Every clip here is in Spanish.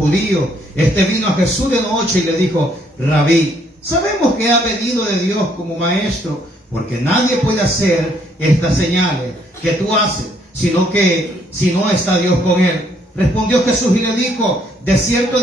judío. Este vino a Jesús de noche y le dijo: Rabí, sabemos que ha venido de Dios como maestro, porque nadie puede hacer estas señales que tú haces, sino está Dios con él. Respondió Jesús y le dijo: de cierto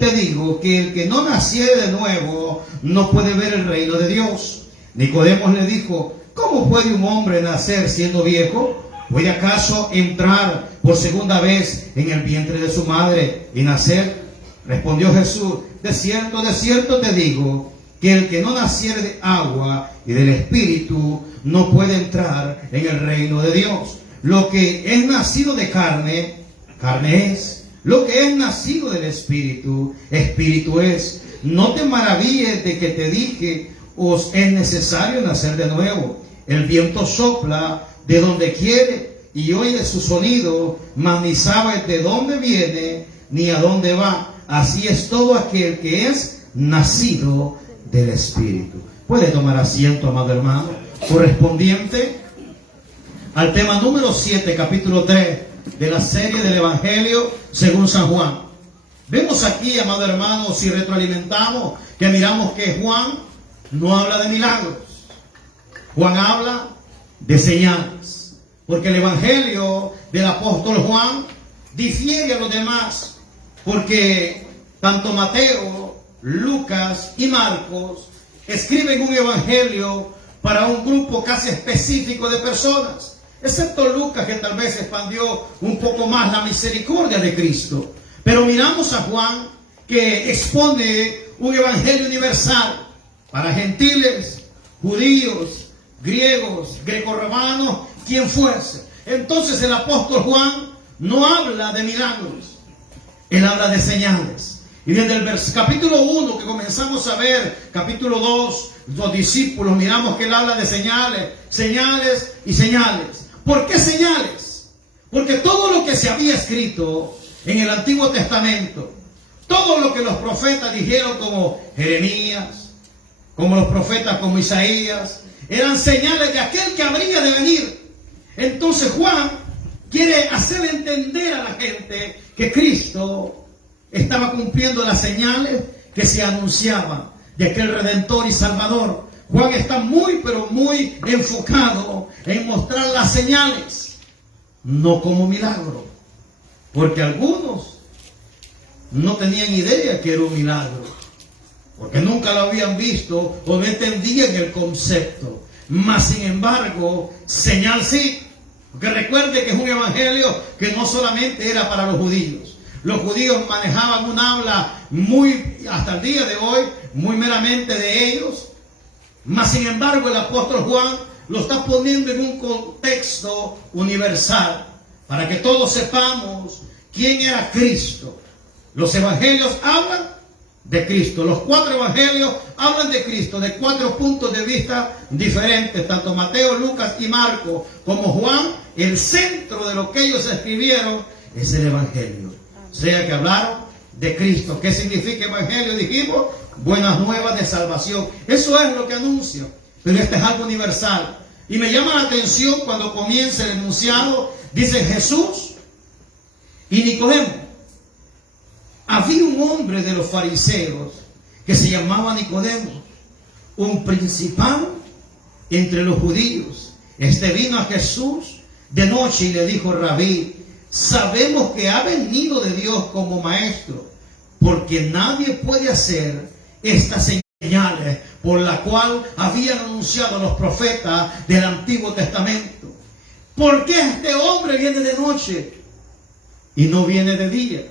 te digo, que el que no naciere de nuevo no puede ver el reino de Dios. Nicodemo le dijo: ¿cómo puede un hombre nacer siendo viejo? ¿Puede acaso entrar por segunda vez en el vientre de su madre y nacer? Respondió Jesús: de cierto te digo, que el que no naciere de agua y del Espíritu no puede entrar en el reino de Dios. Lo que es nacido de carne, carne es. Lo que es nacido del Espíritu, Espíritu es. No te maravilles de que te dije: os es necesario nacer de nuevo. El viento sopla de donde quiere y oye su sonido, mas ni sabe de dónde viene ni a dónde va. Así es todo aquel que es nacido del Espíritu. Puede tomar asiento, amado hermano, correspondiente al tema número 7, capítulo 3 de la serie del Evangelio según San Juan. Vemos aquí, amado hermano, si retroalimentamos, que miramos que Juan no habla de milagros. Juan habla de señales, porque el Evangelio del apóstol Juan difiere a los demás, porque tanto Mateo, Lucas y Marcos escriben un evangelio para un grupo casi específico de personas, excepto Lucas, que tal vez expandió un poco más la misericordia de Cristo. Pero miramos a Juan, que expone un evangelio universal para gentiles, judíos, griegos, grecorromanos, quien fuese. Entonces el apóstol Juan no habla de milagros, él habla de señales. Y desde el capítulo 1 que comenzamos a ver, capítulo 2, los discípulos, miramos que él habla de señales, señales y señales. ¿Por qué señales? Porque todo lo que se había escrito en el Antiguo Testamento, todo lo que los profetas dijeron, como Jeremías, como los profetas como Isaías, eran señales de aquel que habría de venir. Entonces Juan quiere hacer entender a la gente que Cristo estaba cumpliendo las señales que se anunciaban de aquel Redentor y Salvador. Juan está muy, pero muy enfocado en mostrar las señales, no como milagro, porque algunos no tenían idea que era un milagro, porque nunca lo habían visto o no entendían el concepto. Mas sin embargo, señal sí, porque recuerde que es un evangelio que no solamente era para los judíos. Los judíos manejaban un habla muy, hasta el día de hoy, muy meramente de ellos. Mas sin embargo, el apóstol Juan lo está poniendo en un contexto universal, para que todos sepamos quién era Cristo. Los evangelios hablan de Cristo. Los 4 evangelios hablan de Cristo de 4 puntos de vista diferentes. Tanto Mateo, Lucas y Marcos como Juan, el centro de lo que ellos escribieron es el evangelio. O sea que hablaron de Cristo. ¿Qué significa evangelio? Dijimos, buenas nuevas de salvación. Eso es lo que anuncia. Pero este es algo universal. Y me llama la atención cuando comienza el enunciado. Dice Jesús y Nicodemo. Había un hombre de los fariseos que se llamaba Nicodemo, un principal entre los judíos. Este vino a Jesús de noche y le dijo: Rabí, sabemos que ha venido de Dios como maestro, porque nadie puede hacer estas señales por la cual habían anunciado los profetas del Antiguo Testamento. ¿Por qué este hombre viene de noche y no viene de día?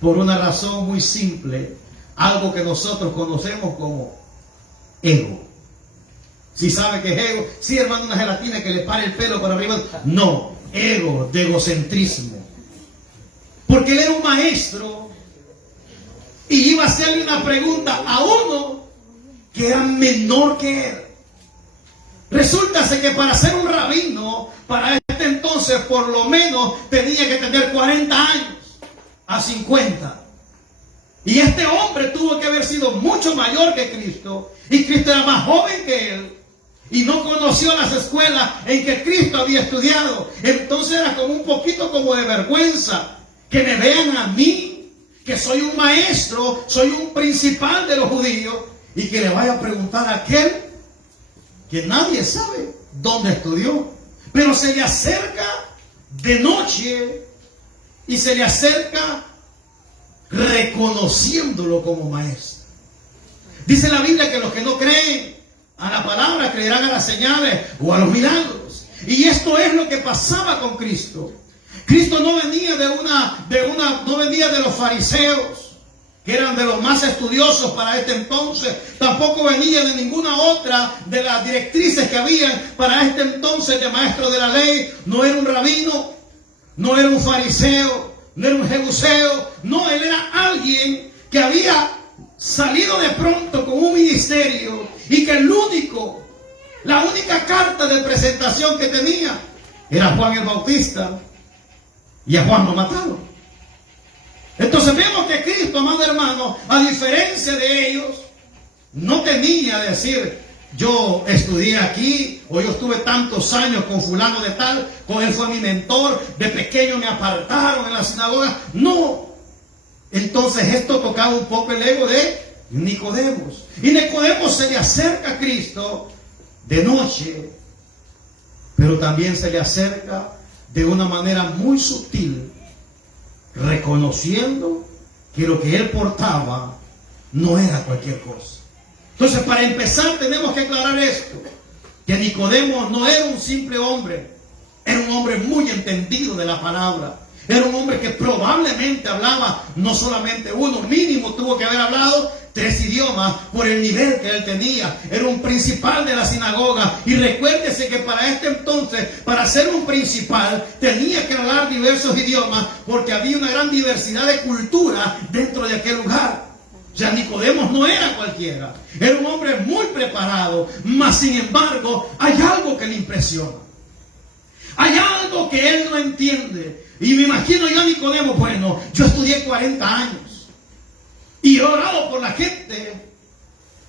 Por una razón muy simple, algo que nosotros conocemos como ego. ¿Sí sabe qué es ego? Sí, hermano, una gelatina que le pare el pelo para arriba. No, ego, de egocentrismo. Porque él era un maestro y iba a hacerle una pregunta a uno que era menor que él. Resulta que para ser un rabino, para este entonces por lo menos tenía que tener 40 años a 50. Y este hombre tuvo que haber sido mucho mayor que Cristo, y Cristo era más joven que él, y no conoció las escuelas en que Cristo había estudiado. Entonces era como un poquito como de vergüenza que me vean a mí, que soy un maestro, soy un principal de los judíos, y que le vaya a preguntar a aquel que nadie sabe dónde estudió, pero se le acerca de noche y se le acerca reconociéndolo como maestro. Dice la Biblia que los que no creen a la palabra creerán a las señales o a los milagros. Y esto es lo que pasaba con Cristo. Cristo no venía no venía de los fariseos, que eran de los más estudiosos para este entonces. Tampoco venía de ninguna otra de las directrices que habían para este entonces de maestro de la ley. No era un rabino, no era un fariseo, no era un jebuseo. No, él era alguien que había salido de pronto con un ministerio y que la única carta de presentación que tenía era Juan el Bautista, y a Juan lo mataron. Entonces vemos que Cristo, amado hermano, a diferencia de ellos, no tenía decir: yo estudié aquí, o yo estuve tantos años con fulano de tal, con él fue mi mentor, de pequeño me apartaron en la sinagoga. No. Entonces esto tocaba un poco el ego de Nicodemos. Y Nicodemos se le acerca a Cristo de noche, pero también se le acerca de una manera muy sutil, reconociendo que lo que él portaba no era cualquier cosa. Entonces, para empezar, tenemos que aclarar esto: que Nicodemo no era un simple hombre, era un hombre muy entendido de la palabra. Era un hombre que probablemente hablaba no solamente uno, mínimo tuvo que haber hablado 3 idiomas por el nivel que él tenía. Era un principal de la sinagoga. Y recuérdese que para este entonces, para ser un principal, tenía que hablar diversos idiomas, porque había una gran diversidad de cultura dentro de aquel lugar. O sea, Nicodemos no era cualquiera. Era un hombre muy preparado. Mas sin embargo, hay algo que le impresiona. Hay algo que él no entiende. Y me imagino yo a Nicodemo: bueno, yo estudié 40 años y he orado por la gente,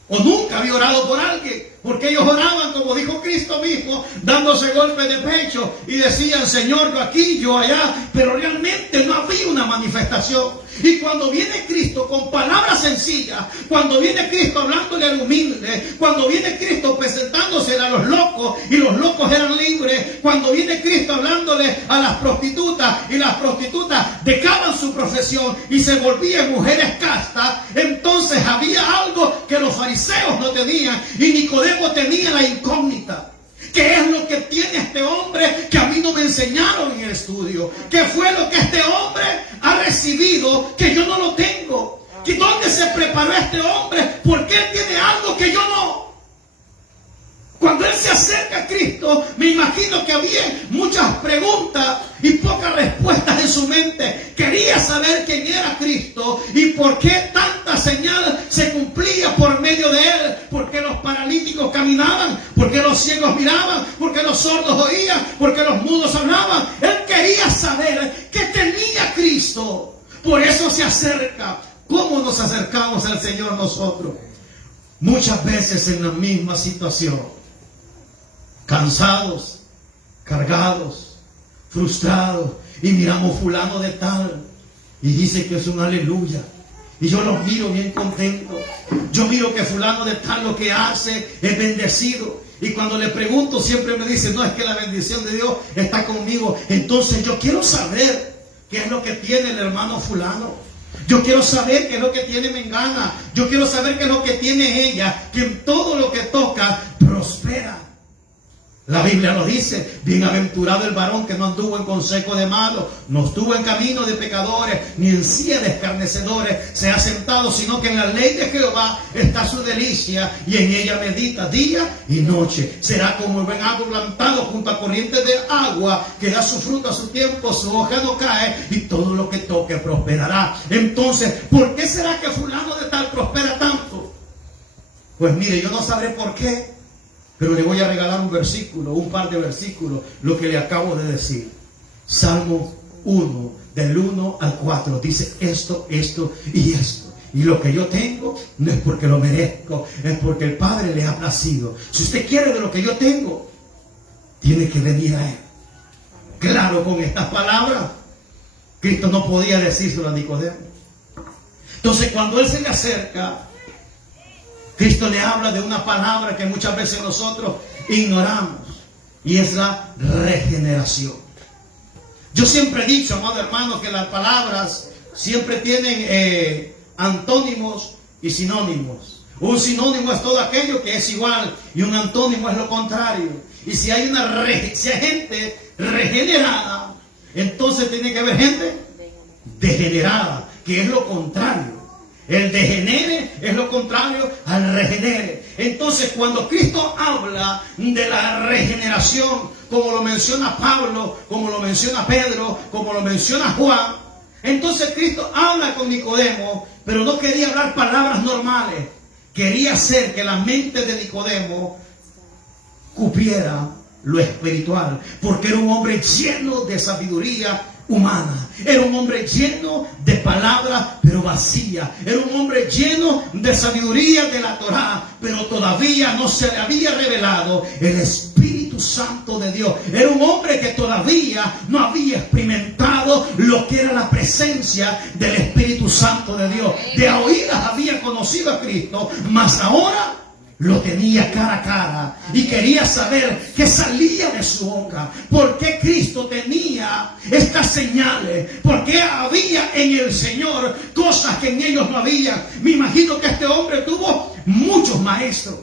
o nunca había orado por alguien, porque ellos oraban, como dijo Cristo mismo, dándose golpes de pecho y decían: Señor, yo aquí, yo allá, pero realmente no había una manifestación. Y cuando viene Cristo con palabras sencillas, cuando viene Cristo hablándole al humilde, cuando viene Cristo presentándose a los locos y los locos eran libres, cuando viene Cristo hablándole a las prostitutas y las prostitutas dejaban su profesión y se volvían mujeres castas, entonces había algo que los fariseos no tenían, y Nicodemo tenía la incógnita. ¿Qué es lo que tiene este hombre que a mí no me enseñaron en el estudio? ¿Qué fue lo que este hombre ha recibido que yo no lo tengo? ¿Dónde se preparó este hombre? ¿Por qué él tiene algo que yo no? Cuando él se acerca a Cristo, me imagino que había muchas preguntas y pocas respuestas en su mente. Quería saber quién era Cristo y por qué tanta señal se cumplía por medio de él. ¿Por qué los paralíticos caminaban? ¿Por qué los ciegos miraban? ¿Por qué los sordos oían? ¿Por qué los mudos hablaban? Él quería saber qué tenía Cristo. Por eso se acerca. ¿Cómo nos acercamos al Señor nosotros? Muchas veces en la misma situación. Cansados, cargados, frustrados, y miramos fulano de tal y dice que es un aleluya, y yo los miro bien contento. Yo miro que fulano de tal lo que hace es bendecido, y cuando le pregunto siempre me dice: no, es que la bendición de Dios está conmigo. Entonces yo quiero saber qué es lo que tiene el hermano fulano. Yo quiero saber qué es lo que tiene Mengana. Yo quiero saber qué es lo que tiene ella, que en todo lo que toca prospera. La Biblia lo dice: bienaventurado el varón que no anduvo en consejo de malos, no estuvo en camino de pecadores, ni en silla de escarnecedores se ha sentado, sino que en la ley de Jehová está su delicia, y en ella medita día y noche. Será como el buen árbol plantado junto a corrientes de agua, que da su fruto a su tiempo, su hoja no cae, y todo lo que toque prosperará. Entonces, ¿por qué será que fulano de tal prospera tanto? Pues mire, yo no sabré por qué, pero le voy a regalar un versículo, un par de versículos, lo que le acabo de decir. Salmo 1, del 1 al 4, dice esto, esto y esto. Y lo que yo tengo no es porque lo merezco, es porque el Padre le ha placido. Si usted quiere de lo que yo tengo, tiene que venir a Él. Claro, con estas palabras, Cristo no podía decírselo a Nicodemo. Entonces cuando él se le acerca, Cristo le habla de una palabra que muchas veces nosotros ignoramos, y es la regeneración. Yo siempre he dicho, amado hermano, que las palabras siempre tienen antónimos y sinónimos. Un sinónimo es todo aquello que es igual, y un antónimo es lo contrario. Y si hay gente regenerada, entonces tiene que haber gente degenerada, que es lo contrario. El degenere es lo contrario al regenere. Entonces, cuando Cristo habla de la regeneración, como lo menciona Pablo, como lo menciona Pedro, como lo menciona Juan, entonces Cristo habla con Nicodemo, pero no quería hablar palabras normales. Quería hacer que la mente de Nicodemo cupiera lo espiritual, porque era un hombre lleno de sabiduría humana. Era un hombre lleno de palabras, pero vacía. Era un hombre lleno de sabiduría de la Torá, pero todavía no se le había revelado el Espíritu Santo de Dios. Era un hombre que todavía no había experimentado lo que era la presencia del Espíritu Santo de Dios. De oídas había conocido a Cristo, mas ahora lo tenía cara a cara y quería saber qué salía de su boca. ¿Por qué Cristo tenía estas señales? ¿Por qué había en el Señor cosas que en ellos no había? Me imagino que este hombre tuvo muchos maestros,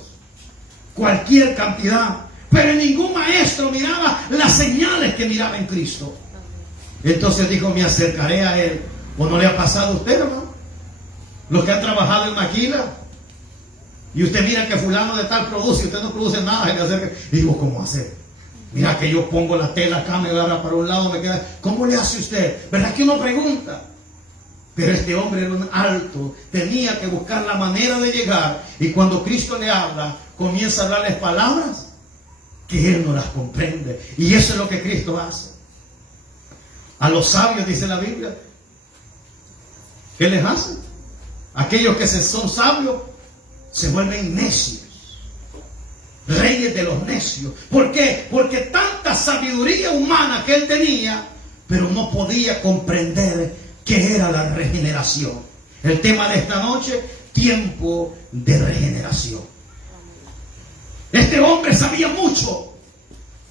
cualquier cantidad, pero ningún maestro miraba las señales que miraba en Cristo. Entonces dijo, me acercaré a él. ¿O no le ha pasado a usted, hermano? Los que han trabajado en maquila, y usted mira que fulano de tal produce, y usted no produce nada, y le acerca, y digo, ¿cómo hacer? Mira que yo pongo la tela acá, me agarra para un lado, me queda. ¿Cómo le hace usted? ¿Verdad que uno pregunta? Pero este hombre era un alto, tenía que buscar la manera de llegar, y cuando Cristo le habla, comienza a hablarles palabras que él no las comprende. Y eso es lo que Cristo hace. A los sabios, dice la Biblia, ¿qué les hace? Aquellos que son sabios se vuelven necios, reyes de los necios. ¿Por qué? Porque tanta sabiduría humana que él tenía, pero no podía comprender qué era la regeneración. El tema de esta noche, tiempo de regeneración. Este hombre sabía mucho,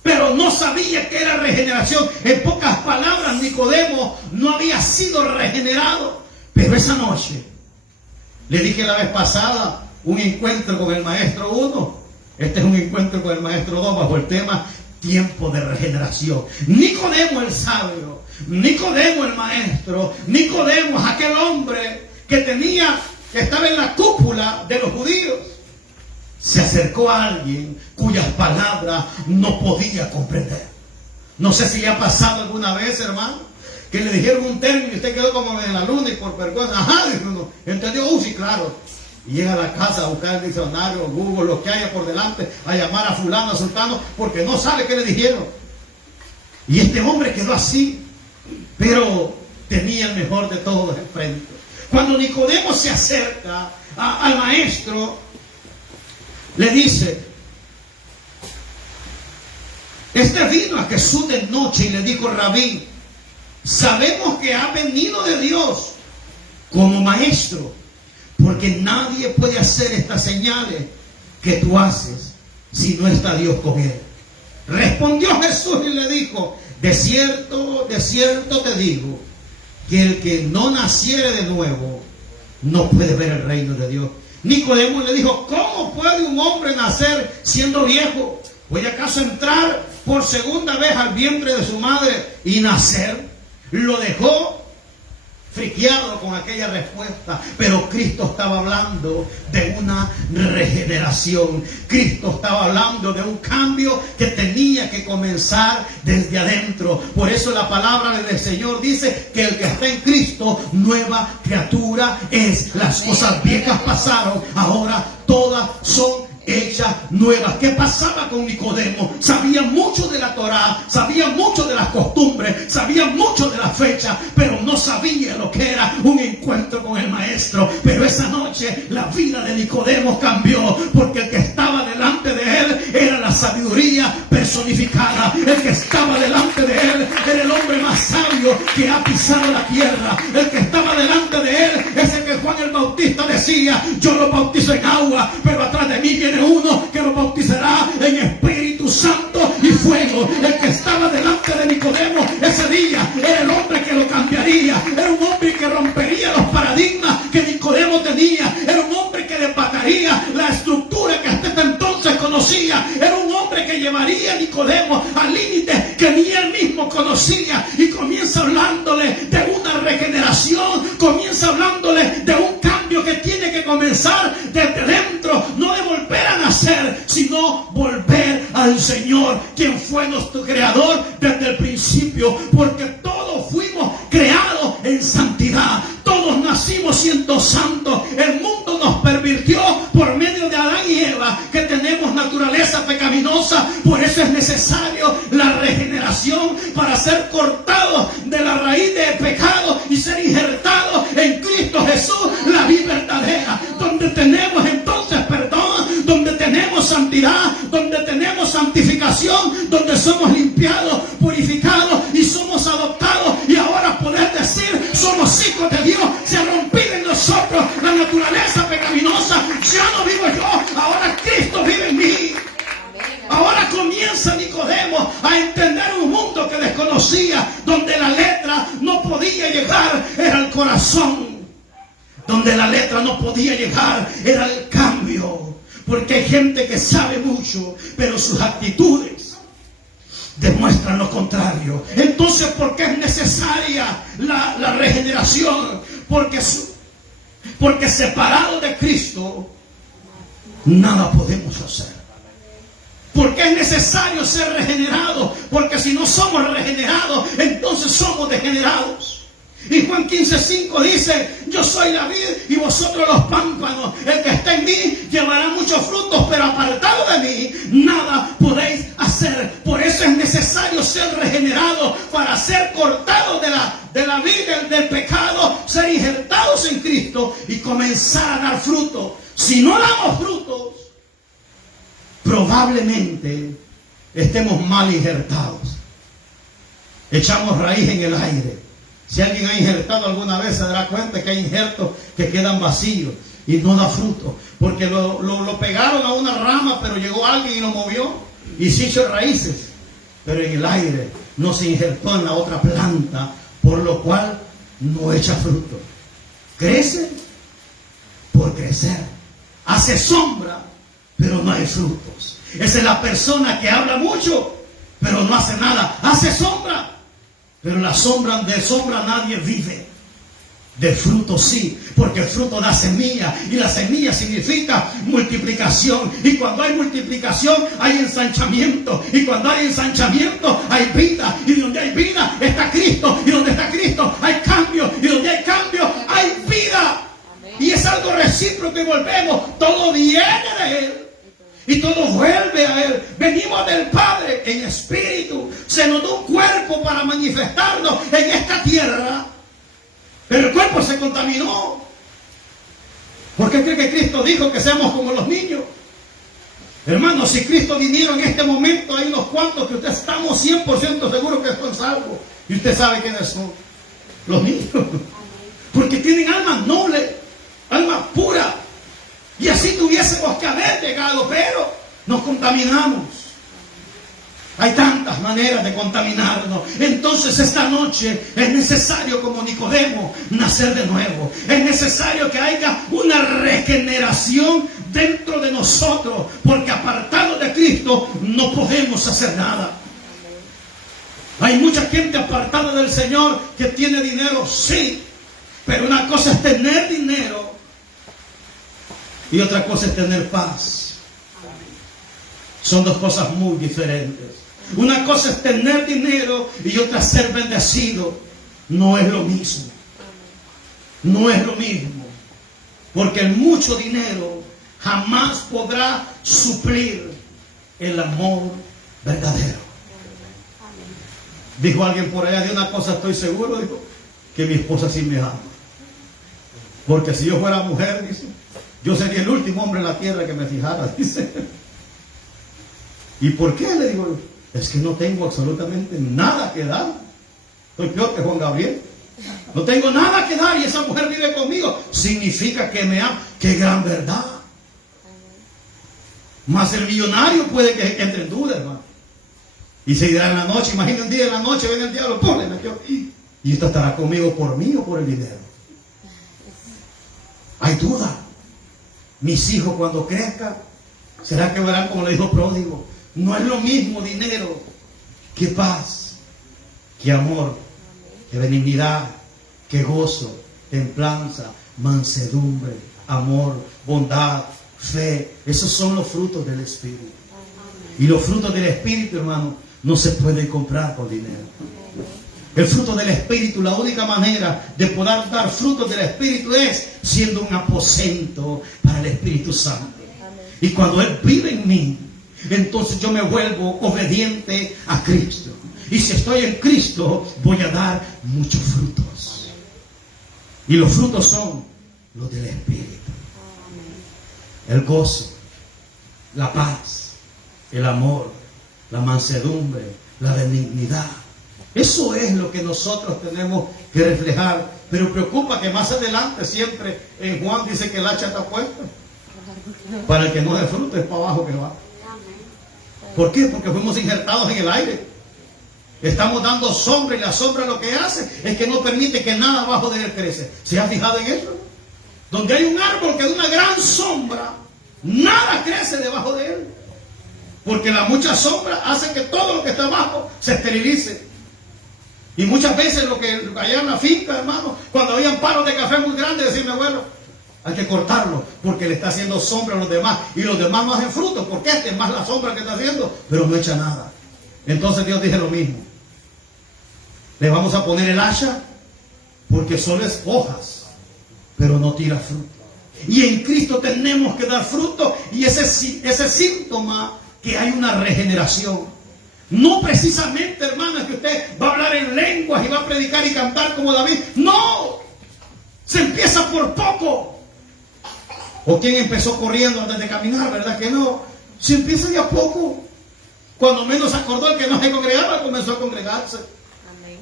pero no sabía qué era regeneración. En pocas palabras, Nicodemo no había sido regenerado. Pero esa noche, le dije la vez pasada, un encuentro con el maestro 1. Este es un encuentro con el maestro 2 bajo el tema tiempo de regeneración. Nicodemo el sabio, Nicodemo el maestro, Nicodemo es aquel hombre que estaba en la cúpula de los judíos. Se acercó a alguien cuyas palabras no podía comprender. No sé si le ha pasado alguna vez, hermano, que le dijeron un término y usted quedó como en la luna y por vergüenza, ajá, dijo uno, entendió, sí, claro. Y llega a la casa a buscar el diccionario, Google, lo que haya por delante, a llamar a fulano, a sultano, porque no sabe qué le dijeron. Y este hombre quedó así, pero tenía el mejor de todos enfrente. Cuando Nicodemo se acerca al maestro, le dice, este vino a Jesús de noche y le dijo, Rabí, sabemos que ha venido de Dios como maestro, porque nadie puede hacer estas señales que tú haces si no está Dios con él. Respondió Jesús y le dijo, de cierto te digo, que el que no naciere de nuevo no puede ver el reino de Dios. Nicodemo le dijo, ¿cómo puede un hombre nacer siendo viejo? ¿Puede acaso entrar por segunda vez al vientre de su madre y nacer? Lo dejó friqueado con aquella respuesta, pero Cristo estaba hablando de una regeneración. Cristo estaba hablando de un cambio que tenía que comenzar desde adentro. Por eso la palabra del Señor dice que el que está en Cristo, nueva criatura es. Las cosas viejas pasaron, ahora todas son hechas nuevas. ¿Qué pasaba con Nicodemo? Sabía mucho de la Torá, sabía mucho de las costumbres, sabía mucho de las fechas, pero no sabía lo que era un encuentro con el maestro. Pero esa noche la vida de Nicodemo cambió, porque el que estaba delante de él era la sabiduría personificada. El que estaba delante de él era el hombre más sabio que ha pisado la tierra. El que estaba delante de él es el que Juan el Bautista decía: yo lo bautizo en agua, pero atrás de mí viene uno que lo bautizará en Espíritu Santo y fuego. El que estaba delante de Nicodemo ese día era el hombre que lo cambiaría. Era un hombre que rompería los paradigmas que Nicodemo tenía. Era un hombre que desbataría la estructura que hasta entonces conocía. Era un hombre que llevaría a Nicodemo al límite que ni él mismo conocía. Y comienza hablándole de una regeneración, comienza hablándole de un cambio que tiene que comenzar desde dentro, no de volver a nacer, sino volver al Señor, quien fue nuestro creador desde el principio, porque todos fuimos creados en santidad, todos nacimos siendo santos. El mundo nos pervirtió por medio de Adán y Eva, que tenemos naturaleza pecaminosa. Por eso es necesario la regeneración, para ser cortados de la raíz del pecado y ser injertados en Cristo Jesús, la vida verdadera, donde tenemos entonces perdón, donde tenemos santidad, donde tenemos santificación, donde somos limpiados, purificados y somos adoptados. Y ahora poder decir: somos hijos de Dios. Se ha rompido en nosotros la naturaleza pecaminosa. Ya no vivo yo, ahora Cristo vive en mí. Ahora comienza Nicodemo a entender un mundo que desconocía, donde la letra no podía llegar, era el corazón. Donde la letra no podía llegar, era el cambio. Porque hay gente que sabe mucho, pero sus actitudes demuestran lo contrario. Entonces, ¿por qué es necesaria la regeneración? Porque separado de Cristo, nada podemos hacer. ¿Por qué es necesario ser regenerados? Porque si no somos regenerados, entonces somos degenerados. Y Juan 15:5 dice: yo soy la vid y vosotros los pámpanos. El que está en mí llevará muchos frutos, pero apartado de mí nada podéis hacer. Por eso es necesario ser regenerados, para ser cortados de la vida del pecado, ser injertados en Cristo y comenzar a dar fruto. Si no damos frutos, probablemente estemos mal injertados. Echamos raíz en el aire. Si alguien ha injertado alguna vez, se dará cuenta que hay injertos que quedan vacíos y no da fruto, porque lo pegaron a una rama, pero llegó alguien y lo movió y se hizo raíces, pero en el aire no se injertó en la otra planta, por lo cual no echa fruto. Crece por crecer, hace sombra, pero no hay frutos. Esa es la persona que habla mucho, pero no hace nada. Hace sombra, pero de sombra nadie vive. De fruto sí, porque el fruto da semilla, y la semilla significa multiplicación. Y cuando hay multiplicación hay ensanchamiento, y cuando hay ensanchamiento hay vida, y donde hay vida está Cristo, y donde está Cristo hay cambio, y donde hay cambio hay vida. Y es algo recíproco, y volvemos, todo viene de Él y todo vuelve a Él. Venimos del Padre en espíritu, se nos da un cuerpo para manifestarnos en esta tierra, pero el cuerpo se contaminó. ¿Por qué cree que Cristo dijo que seamos como los niños? Hermanos, si Cristo viniera en este momento, hay unos cuantos que ustedes estamos 100% seguros que están salvos, y usted sabe quiénes son: los niños, porque tienen almas nobles, almas puras. Y así tuviésemos que haber llegado, pero nos contaminamos. Hay tantas maneras de contaminarnos. Entonces esta noche es necesario, como Nicodemo, nacer de nuevo. Es necesario que haya una regeneración dentro de nosotros, porque apartados de Cristo no podemos hacer nada. Hay mucha gente apartada del Señor que tiene dinero, sí, pero una cosa es tener dinero y otra cosa es tener paz. Son dos cosas muy diferentes. Una cosa es tener dinero y otra ser bendecido. No es lo mismo. No es lo mismo. Porque el mucho dinero jamás podrá suplir el amor verdadero. Dijo alguien por allá: de una cosa estoy seguro, dijo, que mi esposa sí me ama. Porque si yo fuera mujer, dice, yo sería el último hombre en la tierra que me fijara, dice. ¿Y por qué? Le digo, es que no tengo absolutamente nada que dar. Estoy peor que Juan Gabriel. No tengo nada que dar y esa mujer vive conmigo. Significa que me ama. ¡Qué gran verdad! Más el millonario puede que entre en duda, hermano. Y se dirá en la noche, imagina un día en la noche, viene el diablo, ¡pum! Le metió. Y esto estará conmigo por mí o por el dinero. Hay duda. Mis hijos cuando crezcan, ¿será que verán como le dijo pródigo? No es lo mismo dinero que paz, que amor, que benignidad, que gozo, templanza, mansedumbre, amor, bondad, fe. Esos son los frutos del Espíritu. Y los frutos del Espíritu, hermano, no se pueden comprar por dinero. El fruto del Espíritu, la única manera de poder dar frutos del Espíritu es siendo un aposento para el Espíritu Santo. Y cuando Él vive en mí, entonces yo me vuelvo obediente a Cristo. Y si estoy en Cristo, voy a dar muchos frutos. Y los frutos son los del Espíritu. El gozo, la paz, el amor, la mansedumbre, la benignidad. Eso es lo que nosotros tenemos que reflejar. Pero preocupa que más adelante siempre en Juan dice que el hacha está puesta. Para el que no dé fruto es para abajo que va. ¿Por qué? Porque fuimos injertados en el aire. Estamos dando sombra y la sombra lo que hace es que no permite que nada abajo de él crece. ¿Se ha fijado en eso? Donde hay un árbol que da una gran sombra, nada crece debajo de él. Porque la mucha sombra hace que todo lo que está abajo se esterilice. Y muchas veces lo que allá en la finca, hermano, cuando habían palos de café muy grandes, decía mi abuelo, hay que cortarlo porque le está haciendo sombra a los demás. Y los demás no hacen fruto porque este es más la sombra que está haciendo, pero no echa nada. Entonces Dios dice lo mismo. Le vamos a poner el hacha porque solo es hojas, pero no tira fruto. Y en Cristo tenemos que dar fruto. Y ese síntoma que hay una regeneración. No precisamente, hermanos, que usted va a hablar en lenguas y va a predicar y cantar como David. No. Se empieza por poco. ¿O quién empezó corriendo antes de caminar? ¿Verdad que no? Se empieza de a poco. Cuando menos se acordó el que no se congregaba, comenzó a congregarse. Amén.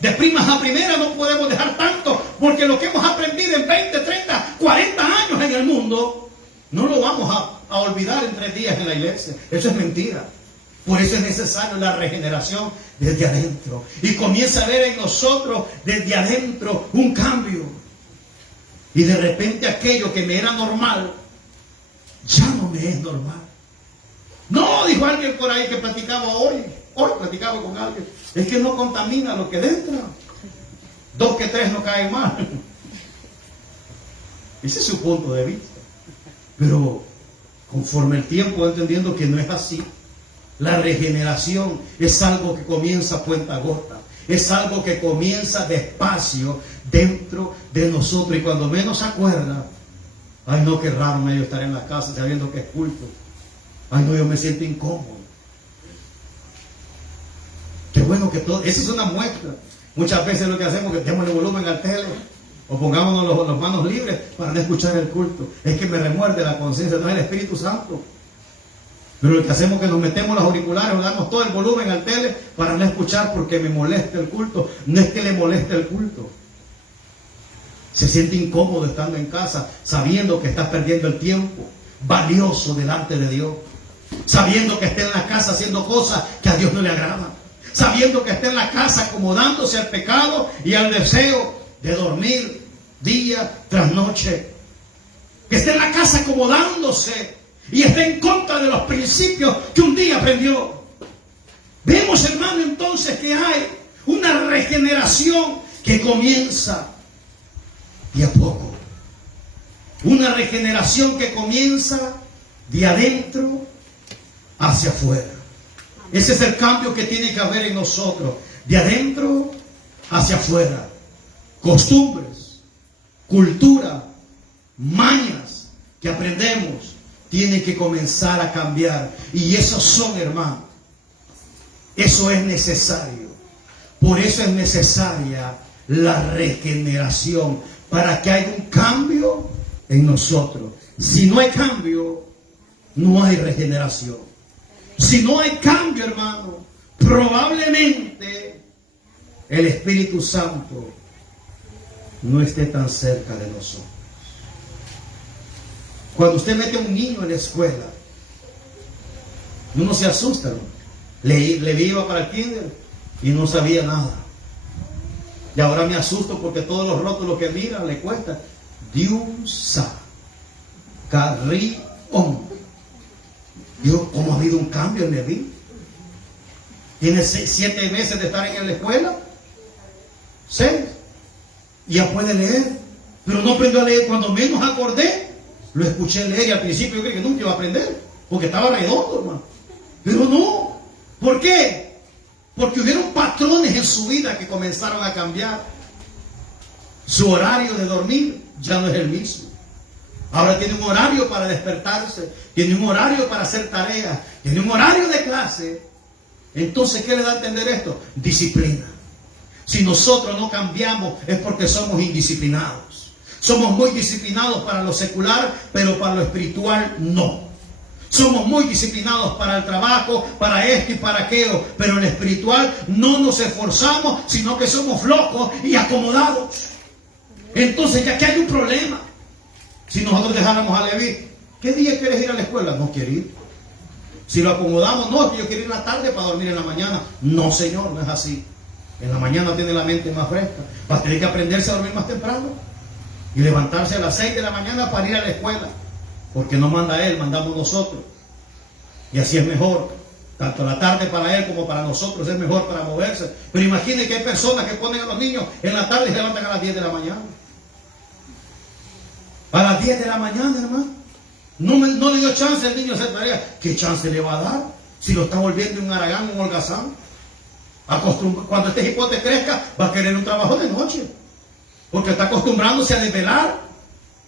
De primas a primeras no podemos dejar tanto, porque lo que hemos aprendido en 20, 30, 40 años en el mundo, no lo vamos a olvidar en 3 días en la iglesia. Eso es mentira. Por eso es necesario la regeneración desde adentro. Y comienza a ver en nosotros desde adentro un cambio. Y de repente aquello que me era normal, ya no me es normal. No, dijo alguien por ahí que platicaba hoy platicaba con alguien, es que no contamina lo que entra. 2 que 3 no caen mal. Ese es su punto de vista. Pero conforme el tiempo va entendiendo que no es así. La regeneración es algo que comienza a cuentagotas. Es algo que comienza despacio dentro de nosotros. Y cuando menos se acuerda, ay no, qué raro medio estar en la casa sabiendo que es culto. Ay no, yo me siento incómodo. Qué bueno que todo, esa es una muestra. Muchas veces lo que hacemos es que demos el volumen al tele o pongámonos las manos libres para no escuchar el culto. Es que me remuerde la conciencia, no es el Espíritu Santo. Pero lo que hacemos es que nos metemos los auriculares o damos todo el volumen al tele para no escuchar porque me molesta el culto. No es que le moleste el culto. Se siente incómodo estando en casa, sabiendo que estás perdiendo el tiempo valioso delante de Dios. Sabiendo que está en la casa haciendo cosas que a Dios no le agradan. Sabiendo que está en la casa acomodándose al pecado y al deseo de dormir día tras noche. Que está en la casa acomodándose y está en contra de los principios que un día aprendió. Vemos, hermano, entonces que hay una regeneración que comienza de a poco. Una regeneración que comienza de adentro hacia afuera. Ese es el cambio que tiene que haber en nosotros. De adentro hacia afuera. Costumbres, cultura, mañas que aprendemos tienen que comenzar a cambiar. Y esos son, hermanos. Eso es necesario. Por eso es necesaria la regeneración. Para que haya un cambio en nosotros. Si no hay cambio, no hay regeneración. Si no hay cambio, hermano, probablemente el Espíritu Santo no esté tan cerca de nosotros. Cuando usted mete a un niño en la escuela, uno se asusta, ¿no? Le iba para el kinder y no sabía nada. Y ahora me asusto porque todos los rótulos que mira le cuesta. Diusa, Carrión. Dios, ¿cómo ha habido un cambio en Leví? Tiene 7 meses de estar en la escuela. 6. Ya puede leer, pero no aprendió a leer. Cuando menos acordé, lo escuché leer y al principio yo creí que nunca iba a aprender, porque estaba redondo, hermano. Pero no. ¿Por qué? Porque hubieron patrones en su vida que comenzaron a cambiar. Su horario de dormir ya no es el mismo. Ahora tiene un horario para despertarse, tiene un horario para hacer tareas, tiene un horario de clase. Entonces, ¿qué le da a entender esto? Disciplina. Si nosotros no cambiamos es porque somos indisciplinados. Somos muy disciplinados para lo secular, pero para lo espiritual no. Somos muy disciplinados para el trabajo, para esto y para aquello, pero en lo espiritual no nos esforzamos, sino que somos flojos y acomodados. Entonces ya que hay un problema. Si nosotros dejáramos a Leví, ¿qué día quieres ir a la escuela? No quiere ir. Si lo acomodamos, no, yo quiero ir en la tarde para dormir en la mañana. No, señor, no es así. En la mañana tiene la mente más fresca. Va a tener que aprenderse a dormir más temprano y levantarse a las 6 de la mañana para ir a la escuela. Porque no manda él, mandamos nosotros. Y así es mejor. Tanto la tarde para él como para nosotros es mejor para moverse. Pero imagine que hay personas que ponen a los niños en la tarde y se levantan a las 10 de la mañana. A las 10 de la mañana, hermano. No le dio chance al niño a hacer tarea. ¿Qué chance le va a dar? Si lo está volviendo un haragán, un holgazán. Cuando este hipote crezca, va a querer un trabajo de noche. Porque está acostumbrándose a desvelar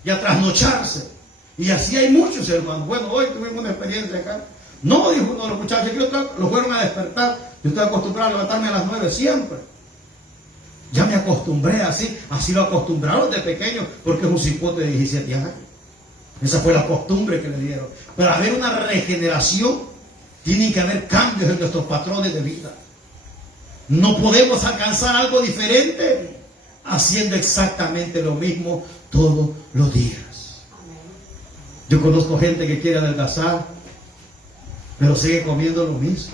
y a trasnocharse. Y así hay muchos hermanos. Bueno, hoy tuvimos una experiencia acá. No, dijo uno de los muchachos, los fueron a despertar. Yo estoy acostumbrado a levantarme a las 9 siempre. Ya me acostumbré así lo acostumbraron de pequeño, porque es un cipote de 17 años. Esa fue la costumbre que le dieron. Para haber una regeneración, tienen que haber cambios en nuestros patrones de vida. No podemos alcanzar algo diferente haciendo exactamente lo mismo todos los días. Yo conozco gente que quiere adelgazar, pero sigue comiendo lo mismo.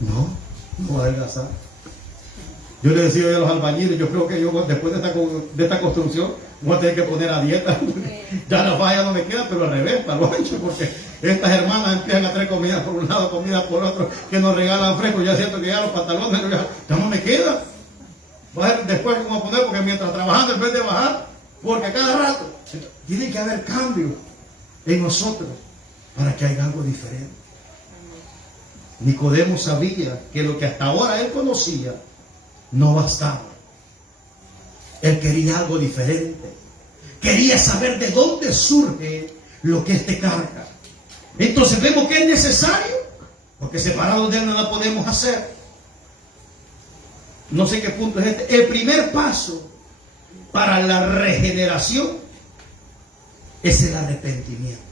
No va a adelgazar. Yo le decía a los albañiles, yo creo que yo después de esta construcción voy a tener que poner a dieta. Ya la falla no me queda, pero al revés, para lo ancho, porque estas hermanas empiezan a traer comida por un lado, comida por otro, que nos regalan fresco. Ya siento que ya los pantalones ya no me queda. Voy a ver después cómo poner, porque mientras trabajando, en vez de bajar, porque cada rato tiene que haber cambio en nosotros para que haya algo diferente. Nicodemo sabía que lo que hasta ahora él conocía no bastaba. Él quería algo diferente. Quería saber de dónde surge lo que éste carga. Entonces vemos que es necesario, porque separados de él no la podemos hacer. No sé qué punto es este. El primer paso para la regeneración es el arrepentimiento.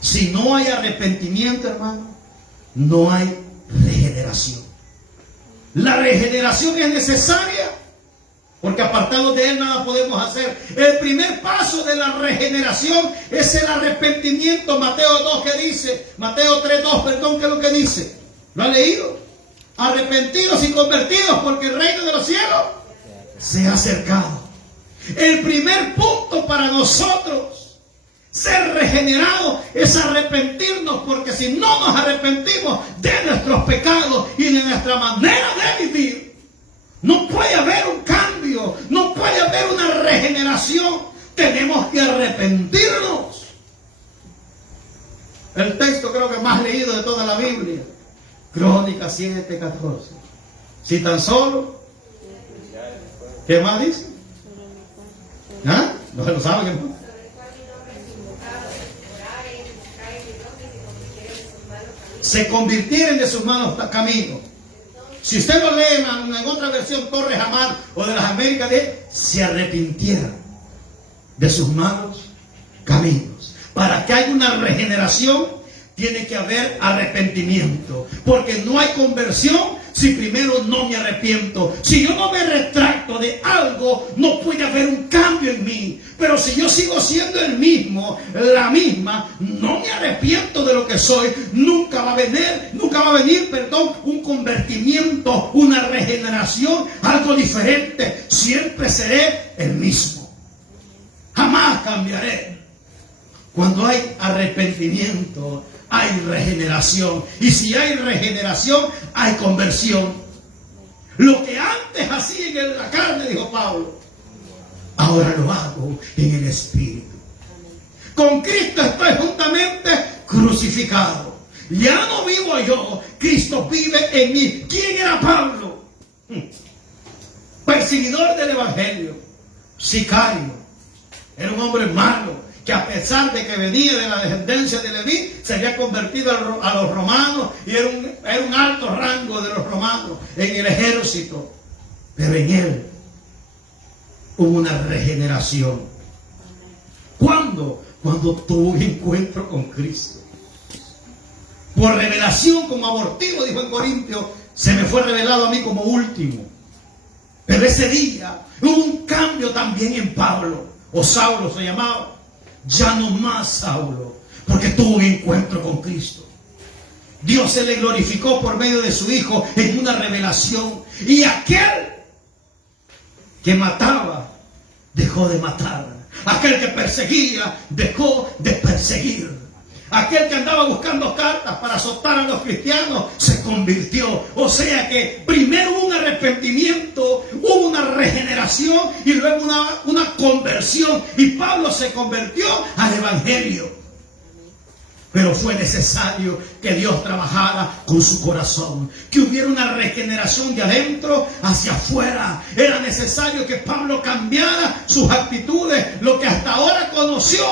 Si no hay arrepentimiento, hermano, no hay regeneración. La regeneración es necesaria, porque apartados de él nada podemos hacer. El primer paso de la regeneración es el arrepentimiento. Mateo 2, ¿qué dice? Mateo 3:2, perdón, ¿qué es lo que dice? ¿Lo ha leído? Arrepentidos y convertidos, porque el reino de los cielos se ha acercado. El primer punto para nosotros ser regenerados es arrepentirnos, porque si no nos arrepentimos de nuestros pecados y de nuestra manera de vivir, no puede haber un cambio, no puede haber una regeneración. Tenemos que arrepentirnos. El texto creo que más leído de toda la Biblia, Crónicas 7:14. Si tan solo, ¿qué más dice? ¿Ah? ¿No se lo saben, hermano? Se convirtieron de sus malos caminos. Si usted lo lee en otra versión, Torres Amar o de las Américas, se arrepintieron de sus malos caminos. Para que haya una regeneración, tiene que haber arrepentimiento. Porque no hay conversión si primero no me arrepiento. Si yo no me retracto de algo, no puede haber un cambio en mí. Pero si yo sigo siendo el mismo, la misma, no me arrepiento de lo que soy, nunca va a venir, un convertimiento, una regeneración, algo diferente. Siempre seré el mismo. Jamás cambiaré. Cuando hay arrepentimiento, hay regeneración. Y si hay regeneración, hay conversión. Lo que antes hacía en la carne, dijo Pablo, ahora lo hago en el Espíritu. Con Cristo estoy juntamente crucificado. Ya no vivo yo, Cristo vive en mí. ¿Quién era Pablo? Perseguidor del Evangelio, sicario. Era un hombre malo, que a pesar de que venía de la descendencia de Leví, se había convertido a los romanos y era un alto rango de los romanos en el ejército. Pero en él hubo una regeneración. ¿Cuándo? Cuando tuvo un encuentro con Cristo. Por revelación como abortivo, dijo en Corintios, se me fue revelado a mí como último. Pero ese día hubo un cambio también en Pablo, o Saulo se llamaba. Ya no más Saulo, porque tuvo un encuentro con Cristo. Dios se le glorificó por medio de su Hijo en una revelación. Y aquel que mataba, dejó de matar. Aquel que perseguía, dejó de perseguir. Aquel que andaba buscando cartas para azotar a los cristianos, se convirtió. O sea que primero hubo un arrepentimiento, hubo una regeneración y luego una conversión. Y Pablo se convirtió al Evangelio. Pero fue necesario que Dios trabajara con su corazón, que hubiera una regeneración de adentro hacia afuera. Era necesario que Pablo cambiara sus actitudes. Lo que hasta ahora conoció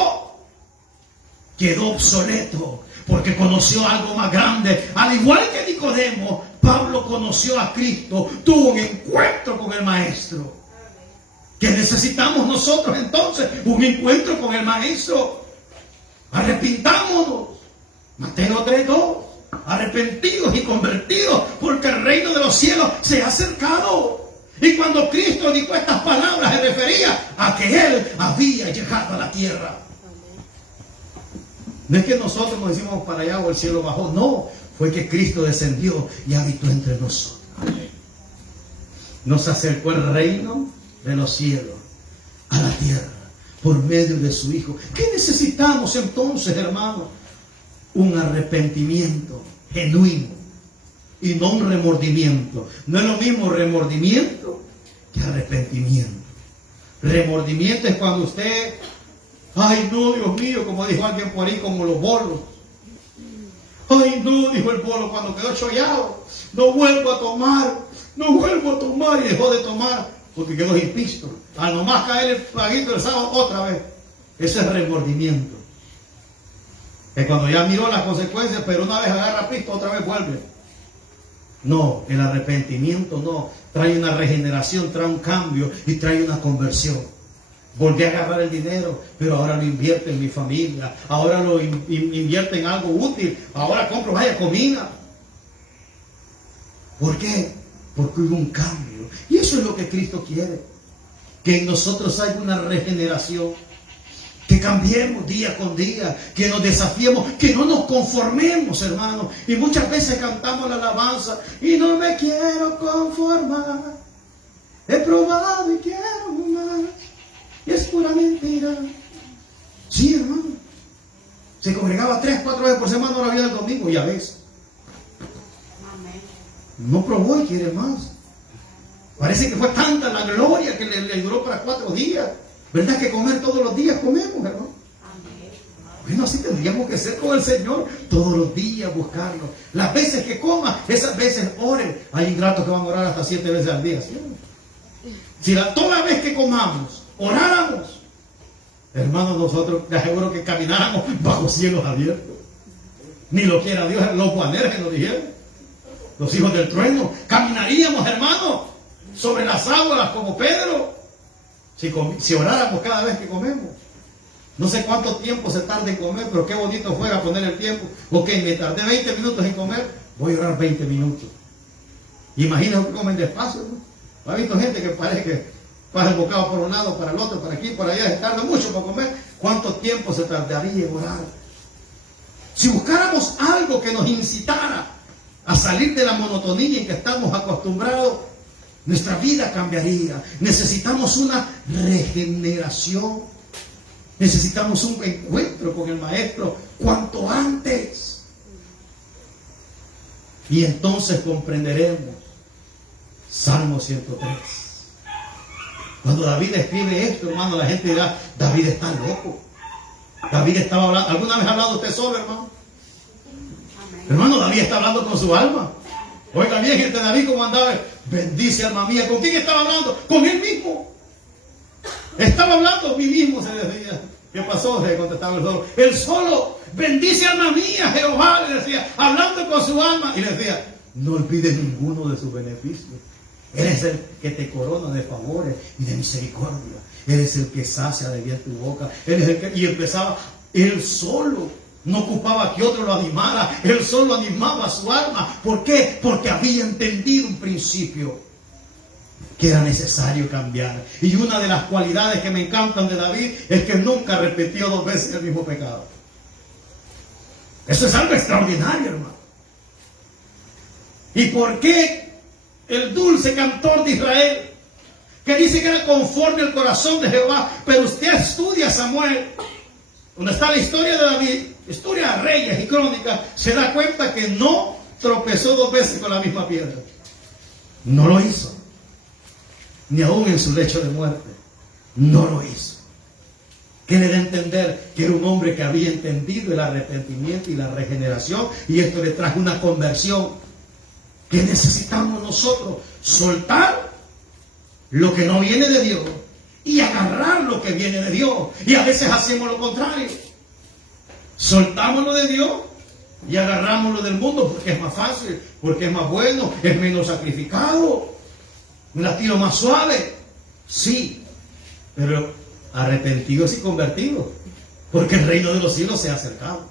quedó obsoleto, porque conoció algo más grande. Al igual que Nicodemo, Pablo conoció a Cristo, tuvo un encuentro con el Maestro. ¿Qué necesitamos nosotros entonces? Un encuentro con el Maestro. Arrepintámonos. Mateo 3:2. Arrepentidos y convertidos, porque el reino de los cielos se ha acercado. Y cuando Cristo dijo estas palabras, se refería a que Él había llegado a la tierra. No es que nosotros nos decimos para allá o el cielo bajó. No, fue que Cristo descendió y habitó entre nosotros. Nos acercó el reino de los cielos a la tierra por medio de su Hijo. ¿Qué necesitamos entonces, hermanos? Un arrepentimiento genuino y no un remordimiento. No es lo mismo remordimiento que arrepentimiento. Remordimiento es cuando usted, ay no, Dios mío, como dijo alguien por ahí, como los bolos. Ay no, dijo el bolo cuando quedó chollado, no vuelvo a tomar, y dejó de tomar porque quedó sin pisto. Al nomás caer el paguito del sábado otra vez. Ese es remordimiento. Es cuando ya miró las consecuencias, pero una vez agarra pisto, otra vez vuelve. No, el arrepentimiento no. Trae una regeneración, trae un cambio y trae una conversión. Volví a agarrar el dinero, pero ahora lo invierto en mi familia. Ahora lo invierto en algo útil. Ahora compro, vaya, comida. ¿Por qué? Porque hubo un cambio. Y eso es lo que Cristo quiere. Que en nosotros haya una regeneración. Que cambiemos día con día, que nos desafiemos, que no nos conformemos, hermanos. Y muchas veces cantamos la alabanza y no me quiero conformar. He probado y quiero más. Y es pura mentira. Sí, hermano. Se congregaba 3-4 veces por semana, ahora viene el domingo y a veces. No probó y quiere más. Parece que fue tanta la gloria que le duró para 4 días. ¿Verdad que comer todos los días comemos, hermano? Bueno, así tendríamos que ser con el Señor. Todos los días buscarlo. Las veces que coma, esas veces oren. Hay ingratos que van a orar hasta 7 veces al día. ¿Sí? Si toda vez que comamos, oráramos, hermanos, nosotros les aseguro que camináramos bajo cielos abiertos. Ni lo quiera Dios, los guaneros que nos dijeron. Los hijos del trueno. Caminaríamos, hermanos, sobre las aguas como Pedro. Si oráramos cada vez que comemos. No sé cuánto tiempo se tarda en comer, pero qué bonito fuera poner el tiempo. Ok, me tardé 20 minutos en comer, voy a orar 20 minutos. Imagínense que comen despacio, ¿no? ¿Ha visto gente que parece que pasa el bocado por un lado, para el otro, para aquí, por allá, se tarda mucho para comer? ¿Cuánto tiempo se tardaría en orar? Si buscáramos algo que nos incitara a salir de la monotonía en que estamos acostumbrados, nuestra vida cambiaría. Necesitamos una regeneración. Necesitamos un encuentro con el Maestro cuanto antes. Y entonces comprenderemos. Salmo 103. Cuando David escribe esto, hermano, la gente dirá, David está loco. David estaba hablando. ¿Alguna vez ha hablado usted solo, hermano? Amén. Hermano, David está hablando con su alma. Oiga bien, gente, David como andaba, bendice alma mía. ¿Con quién estaba hablando? Con él mismo. Estaba hablando a mí mismo, se decía. ¿Qué pasó? Se contestaba el solo. El solo, bendice alma mía, Jehová, le decía, hablando con su alma. Y le decía, no olvides ninguno de sus beneficios. Él es el que te corona de favores y de misericordia. Él es el que sacia de bien tu boca. Él es el que... Y empezaba, él solo. No ocupaba que otro lo animara. Él solo animaba a su alma. ¿Por qué? Porque había entendido un principio que era necesario cambiar. Y una de las cualidades que me encantan de David es que nunca repitió 2 veces el mismo pecado. Eso es algo extraordinario, hermano. ¿Y por qué el dulce cantor de Israel, que dice que era conforme al corazón de Jehová, pero usted estudia Samuel, donde está la historia de David, historia de Reyes y Crónicas, se da cuenta que no tropezó 2 veces con la misma piedra? No lo hizo. Ni aún en su lecho de muerte. No lo hizo. Que le da a entender que era un hombre que había entendido el arrepentimiento y la regeneración, y esto le trajo una conversión. Que necesitamos nosotros soltar lo que no viene de Dios y agarrar lo que viene de Dios. Y a veces hacemos lo contrario. Soltamos lo de Dios y agarramos lo del mundo porque es más fácil, porque es más bueno, es menos sacrificado. Un latido más suave, sí, pero arrepentidos y convertidos, porque el reino de los cielos se ha acercado.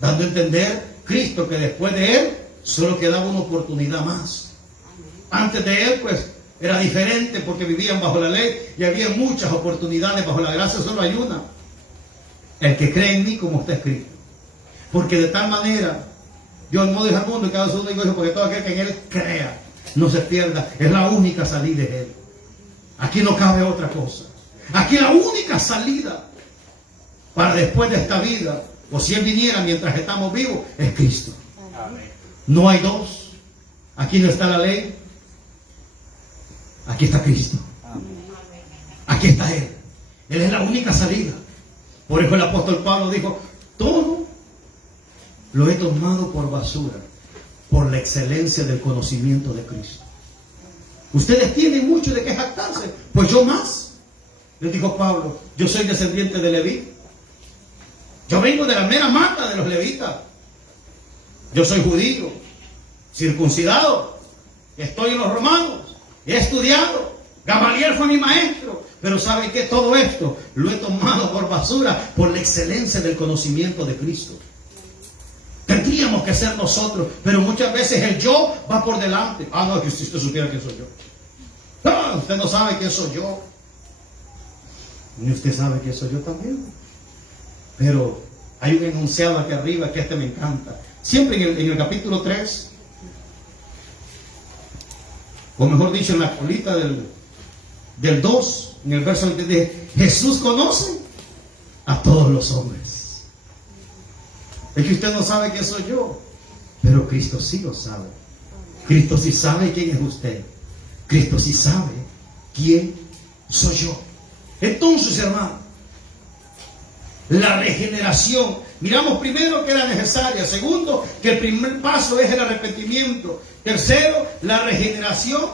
Dando a entender Cristo que después de Él solo quedaba una oportunidad más. Antes de Él, pues, era diferente porque vivían bajo la ley y había muchas oportunidades. Bajo la gracia solo hay una: el que cree en mí, como está escrito. Porque de tal manera, yo no dejo al mundo y cada uno digo eso, porque todo aquel que en Él crea no se pierda. Es la única salida de Él. Aquí no cabe otra cosa. Aquí la única salida para después de esta vida, o si Él viniera mientras estamos vivos, es Cristo. Amén. No hay dos. Aquí no está la ley. Aquí está Cristo. Amén. Aquí está Él. Él es la única salida. Por eso el apóstol Pablo dijo, todo lo he tomado por basura por la excelencia del conocimiento de Cristo. Ustedes tienen mucho de qué jactarse, pues yo más. Les dijo Pablo, yo soy descendiente de Leví. Yo vengo de la mera mata de los levitas. Yo soy judío, circuncidado, estoy en los romanos, he estudiado, Gamaliel fue mi maestro. Pero ¿saben qué? Todo esto lo he tomado por basura por la excelencia del conocimiento de Cristo. Tendríamos que ser nosotros, pero muchas veces el yo va por delante. Ah, no, que si usted supiera quién soy yo. No, usted no sabe quién soy yo. Ni usted sabe quién soy yo también. Pero hay un enunciado aquí arriba que me encanta. Siempre en el capítulo 3, o mejor dicho, en la colita del 2, en el verso 20, dice, Jesús conoce a todos los hombres. Es que usted no sabe quién soy yo, pero Cristo sí lo sabe. Cristo sí sabe quién es usted. Cristo sí sabe quién soy yo. Entonces, hermano, la regeneración, miramos primero que era necesaria. Segundo, que el primer paso es el arrepentimiento. Tercero, la regeneración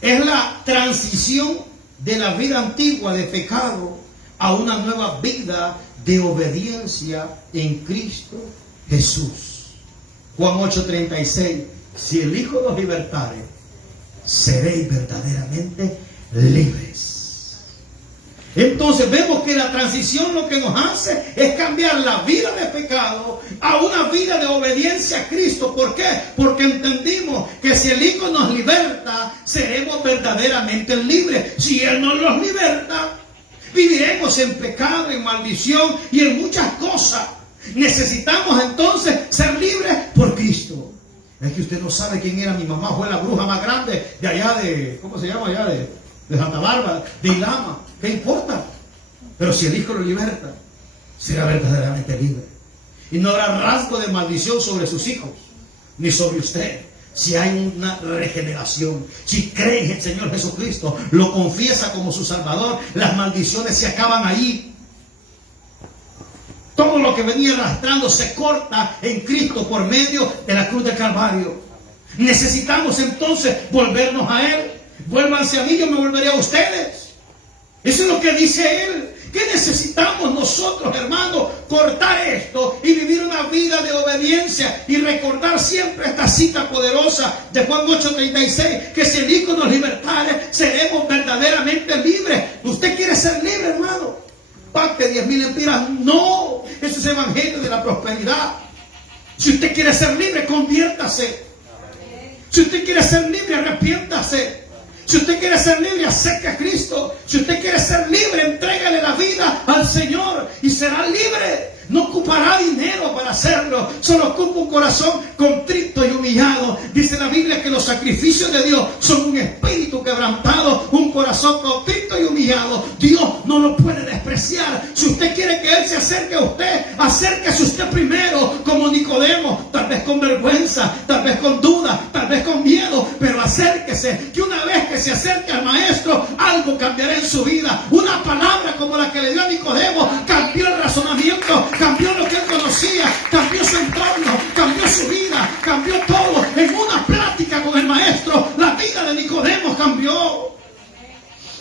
es la transición de la vida antigua de pecado a una nueva vida de obediencia en Cristo Jesús. Juan 8:36, si el Hijo los libertare, seréis verdaderamente libres. Entonces vemos que la transición lo que nos hace es cambiar la vida de pecado a una vida de obediencia a Cristo. ¿Por qué? Porque entendimos que si el Hijo nos liberta, seremos verdaderamente libres. Si Él no nos liberta, viviremos en pecado, en maldición y en muchas cosas. Necesitamos entonces ser libres por Cristo. Es que usted no sabe quién era mi mamá. Fue la bruja más grande de allá de, ¿cómo se llama allá? De Santa Bárbara, de Ilama. ¿Qué importa? Pero si el Hijo lo liberta, será verdaderamente libre. Y no habrá rasgo de maldición sobre sus hijos, ni sobre usted. Si hay una regeneración, si cree en el Señor Jesucristo, lo confiesa como su Salvador, las maldiciones se acaban allí. Todo lo que venía arrastrando se corta en Cristo por medio de la cruz del Calvario. Necesitamos entonces volvernos a Él. Vuélvanse a mí, yo me volveré a ustedes. Eso es lo que dice Él. ¿Qué necesitamos nosotros, hermanos? Cortar esto y vivir una vida de obediencia y recordar siempre esta cita poderosa de Juan 8:36, que si el Hijo nos libertare, seremos verdaderamente libres. ¿Usted quiere ser libre, hermano? ¿Pacte 10,000 empiras? No, eso es evangelio de la prosperidad. Si usted quiere ser libre, conviértase. Si usted quiere ser libre, arrepiéntase. Si usted quiere ser libre, acerque a Cristo. Si usted quiere ser libre, entrégale la vida al Señor y será libre. No ocupará dinero para hacerlo. Solo ocupa un corazón contrito y humillado. Dice la Biblia que los sacrificios de Dios son un espíritu quebrantado, un corazón contrito y humillado. Dios no lo puede despreciar. Si usted quiere que Él se acerque a usted, acérquese usted primero, como Nicodemo, tal vez con vergüenza, tal vez con duda, tal vez con miedo, pero acérquese, que una vez que se acerque al Maestro, algo cambiará en su vida. Una palabra como la que le dio a Nicodemo cambió el razonamiento, cambió lo que él conocía, cambió su entorno, cambió su vida, cambió todo. En una plática con el Maestro, la vida de Nicodemo cambió.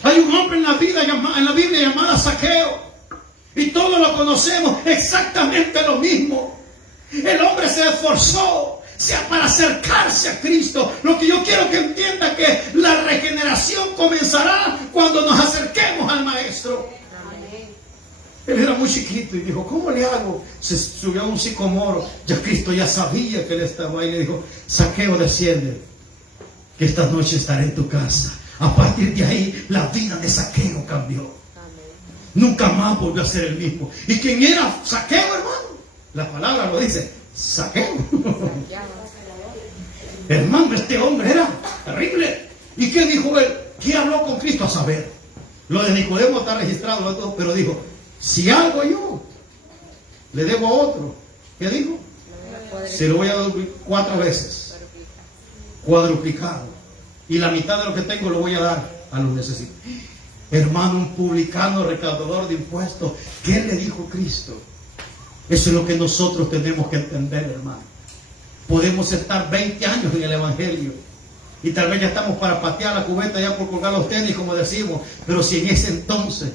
Hay un hombre en la Biblia llamado Zaqueo, y todos lo conocemos, exactamente lo mismo. El hombre se esforzó para acercarse a Cristo. Lo que yo quiero que entienda es que la regeneración comenzará cuando nos acerquemos al Maestro. Él era muy chiquito y dijo, ¿cómo le hago? Se subió a un sicomoro. Ya Cristo ya sabía que él estaba ahí. Le dijo, Zaqueo, desciende, que esta noche estaré en tu casa. A partir de ahí, la vida de Zaqueo cambió. Amén. Nunca más volvió a ser el mismo. ¿Y quién era Zaqueo, hermano? La palabra lo dice, Zaqueo. Hermano, este hombre era terrible. ¿Y qué dijo él? ¿Qué habló con Cristo? A saber. Lo de Nicodemo está registrado, pero dijo, si algo yo le debo a otro, ¿qué dijo? Se lo voy a dar 4 veces, cuadruplicado, y la mitad de lo que tengo lo voy a dar a los necesitados. Hermano, un publicano recaudador de impuestos, ¿qué le dijo Cristo? Eso es lo que nosotros tenemos que entender, hermano. Podemos estar 20 años en el Evangelio y tal vez ya estamos para patear la cubeta ya por colgar los tenis, como decimos, pero si en ese entonces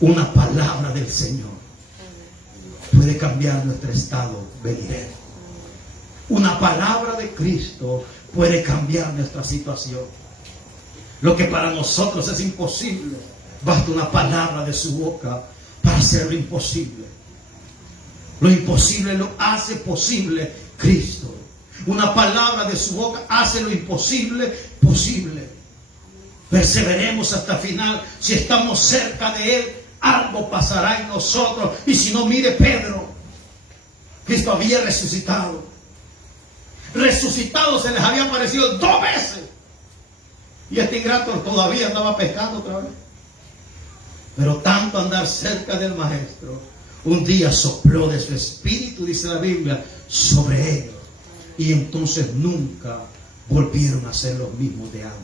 una palabra del Señor puede cambiar nuestro estado venidero. Una palabra de Cristo puede cambiar nuestra situación. Lo que para nosotros es imposible, basta una palabra de su boca para hacer lo imposible. Lo imposible lo hace posible Cristo. Una palabra de su boca hace lo imposible posible. Perseveremos hasta el final. Si estamos cerca de Él, algo pasará en nosotros. Y si no, mire Pedro. Cristo había resucitado. Resucitado se les había aparecido 2 veces. Y este ingrato todavía andaba pescando otra vez. Pero tanto andar cerca del Maestro, un día sopló de su espíritu, dice la Biblia, sobre ellos. Y entonces nunca volvieron a ser los mismos de antes.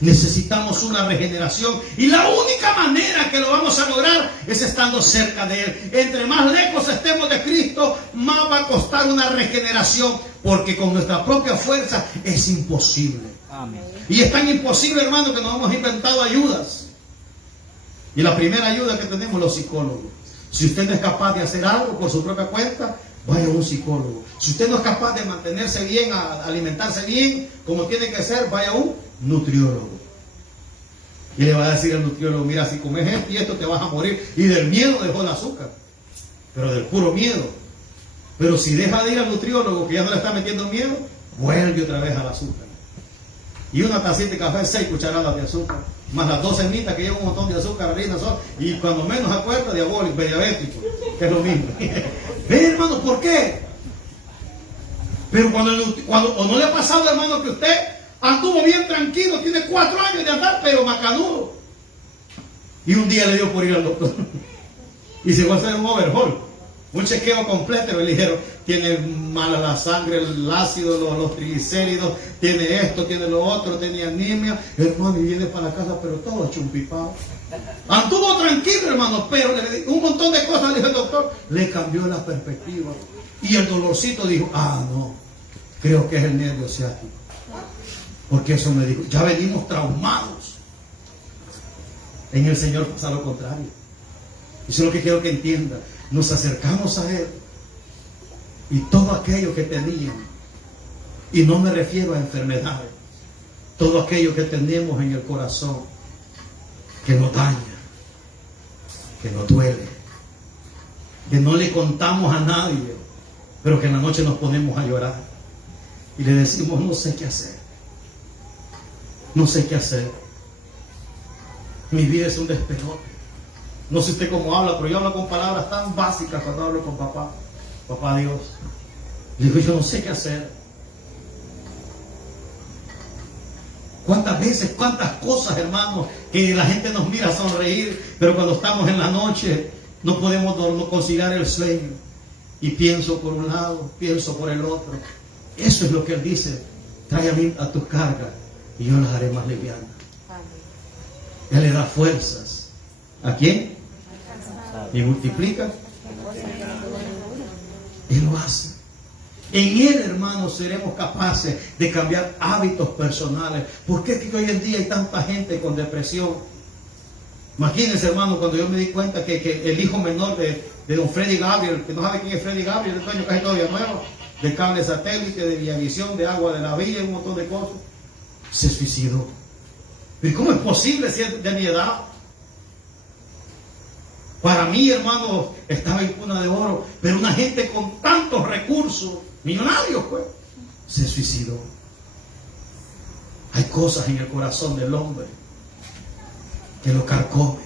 Necesitamos una regeneración y la única manera que lo vamos a lograr es estando cerca de Él. Entre más lejos estemos de Cristo, más va a costar una regeneración, porque con nuestra propia fuerza es imposible. Amén. Y es tan imposible, hermano, que nos hemos inventado ayudas. Y la primera ayuda que tenemos, los psicólogos. Si usted no es capaz de hacer algo por su propia cuenta, vaya a un psicólogo. Si usted no es capaz de mantenerse bien, alimentarse bien, como tiene que ser, vaya a un nutriólogo. Y le va a decir al nutriólogo, mira, si comes esto y esto te vas a morir. Y del miedo dejó el azúcar, pero del puro miedo. Pero si deja de ir al nutriólogo, que ya no le está metiendo miedo, vuelve otra vez al azúcar. Y una tacita de café, 6 cucharadas de azúcar, más las 2 semitas que llevan un montón de azúcar, harina, sol, y cuando menos acuerda, diabólico, diabético, que es lo mismo. ¿Ven, hermano, por qué? Pero cuando o no le ha pasado, hermano, que usted anduvo bien tranquilo, tiene 4 años de andar, pero macanudo. Y un día le dio por ir al doctor. Y se fue a hacer un overhaul, un chequeo completo. Y le dijeron, tiene mala la sangre, el ácido, los triglicéridos, tiene esto, tiene lo otro, tiene anemia. Hermano, y viene para la casa, pero todo chumpipado. Anduvo tranquilo, hermano, pero un montón de cosas, le dijo el doctor. Le cambió la perspectiva. Y el dolorcito dijo, no, creo que es el nervio ciático. Porque eso me dijo, ya venimos traumados. En el Señor pasa lo contrario. Eso es lo que quiero que entienda. Nos acercamos a Él y todo aquello que tenían, y no me refiero a enfermedades, todo aquello que tenemos en el corazón que nos daña, que nos duele, que no le contamos a nadie, pero que en la noche nos ponemos a llorar y le decimos, no sé qué hacer, no sé qué hacer, mi vida es un despelote. No sé usted cómo habla, pero yo hablo con palabras tan básicas cuando hablo con papá Dios. Le digo, yo no sé qué hacer. ¿Cuántas veces, cuántas cosas, hermanos, que la gente nos mira sonreír, pero cuando estamos en la noche no podemos conciliar el sueño? Y pienso por un lado, pienso por el otro. Eso es lo que Él dice, trae a mí a tus cargas y yo las haré más livianas. Él le da fuerzas. ¿A quién? Y multiplica. Él lo hace. En Él, hermanos, seremos capaces de cambiar hábitos personales. ¿Por qué que hoy en día hay tanta gente con depresión? Imagínense, hermano, cuando yo me di cuenta que el hijo menor de don Freddy Gabriel, que no sabe quién es Freddy Gabriel, el dueño casi todavía nuevo, de cable satélite, de Villavisión, de agua de la villa, un montón de cosas, se suicidó. ¿Y cómo es posible si es de mi edad? Para mí, hermano, estaba en cuna de oro, pero una gente con tantos recursos, millonarios, pues, se suicidó. Hay cosas en el corazón del hombre que lo carcomen,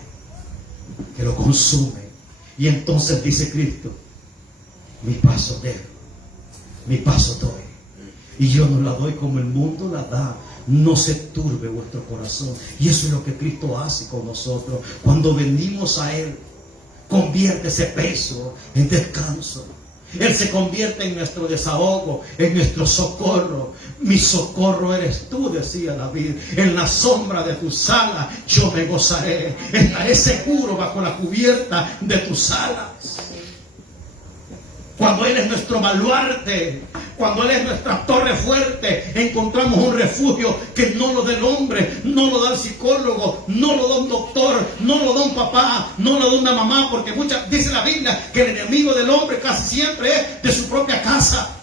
que lo consumen. Y entonces dice Cristo, mi paso dejo, mi paso doy. Y yo no la doy como el mundo la da. No se turbe vuestro corazón. Y eso es lo que Cristo hace con nosotros. Cuando venimos a Él, convierte ese peso en descanso. Él se convierte en nuestro desahogo, en nuestro socorro. Mi socorro eres tú, decía David. En la sombra de tus alas yo me gozaré. Estaré seguro bajo la cubierta de tus alas. Cuando Él es nuestro baluarte, cuando Él es nuestra torre fuerte, encontramos un refugio que no lo da el hombre, no lo da el psicólogo, no lo da un doctor, no lo da un papá, no lo da una mamá, porque dice la Biblia que el enemigo del hombre casi siempre es de su propia casa.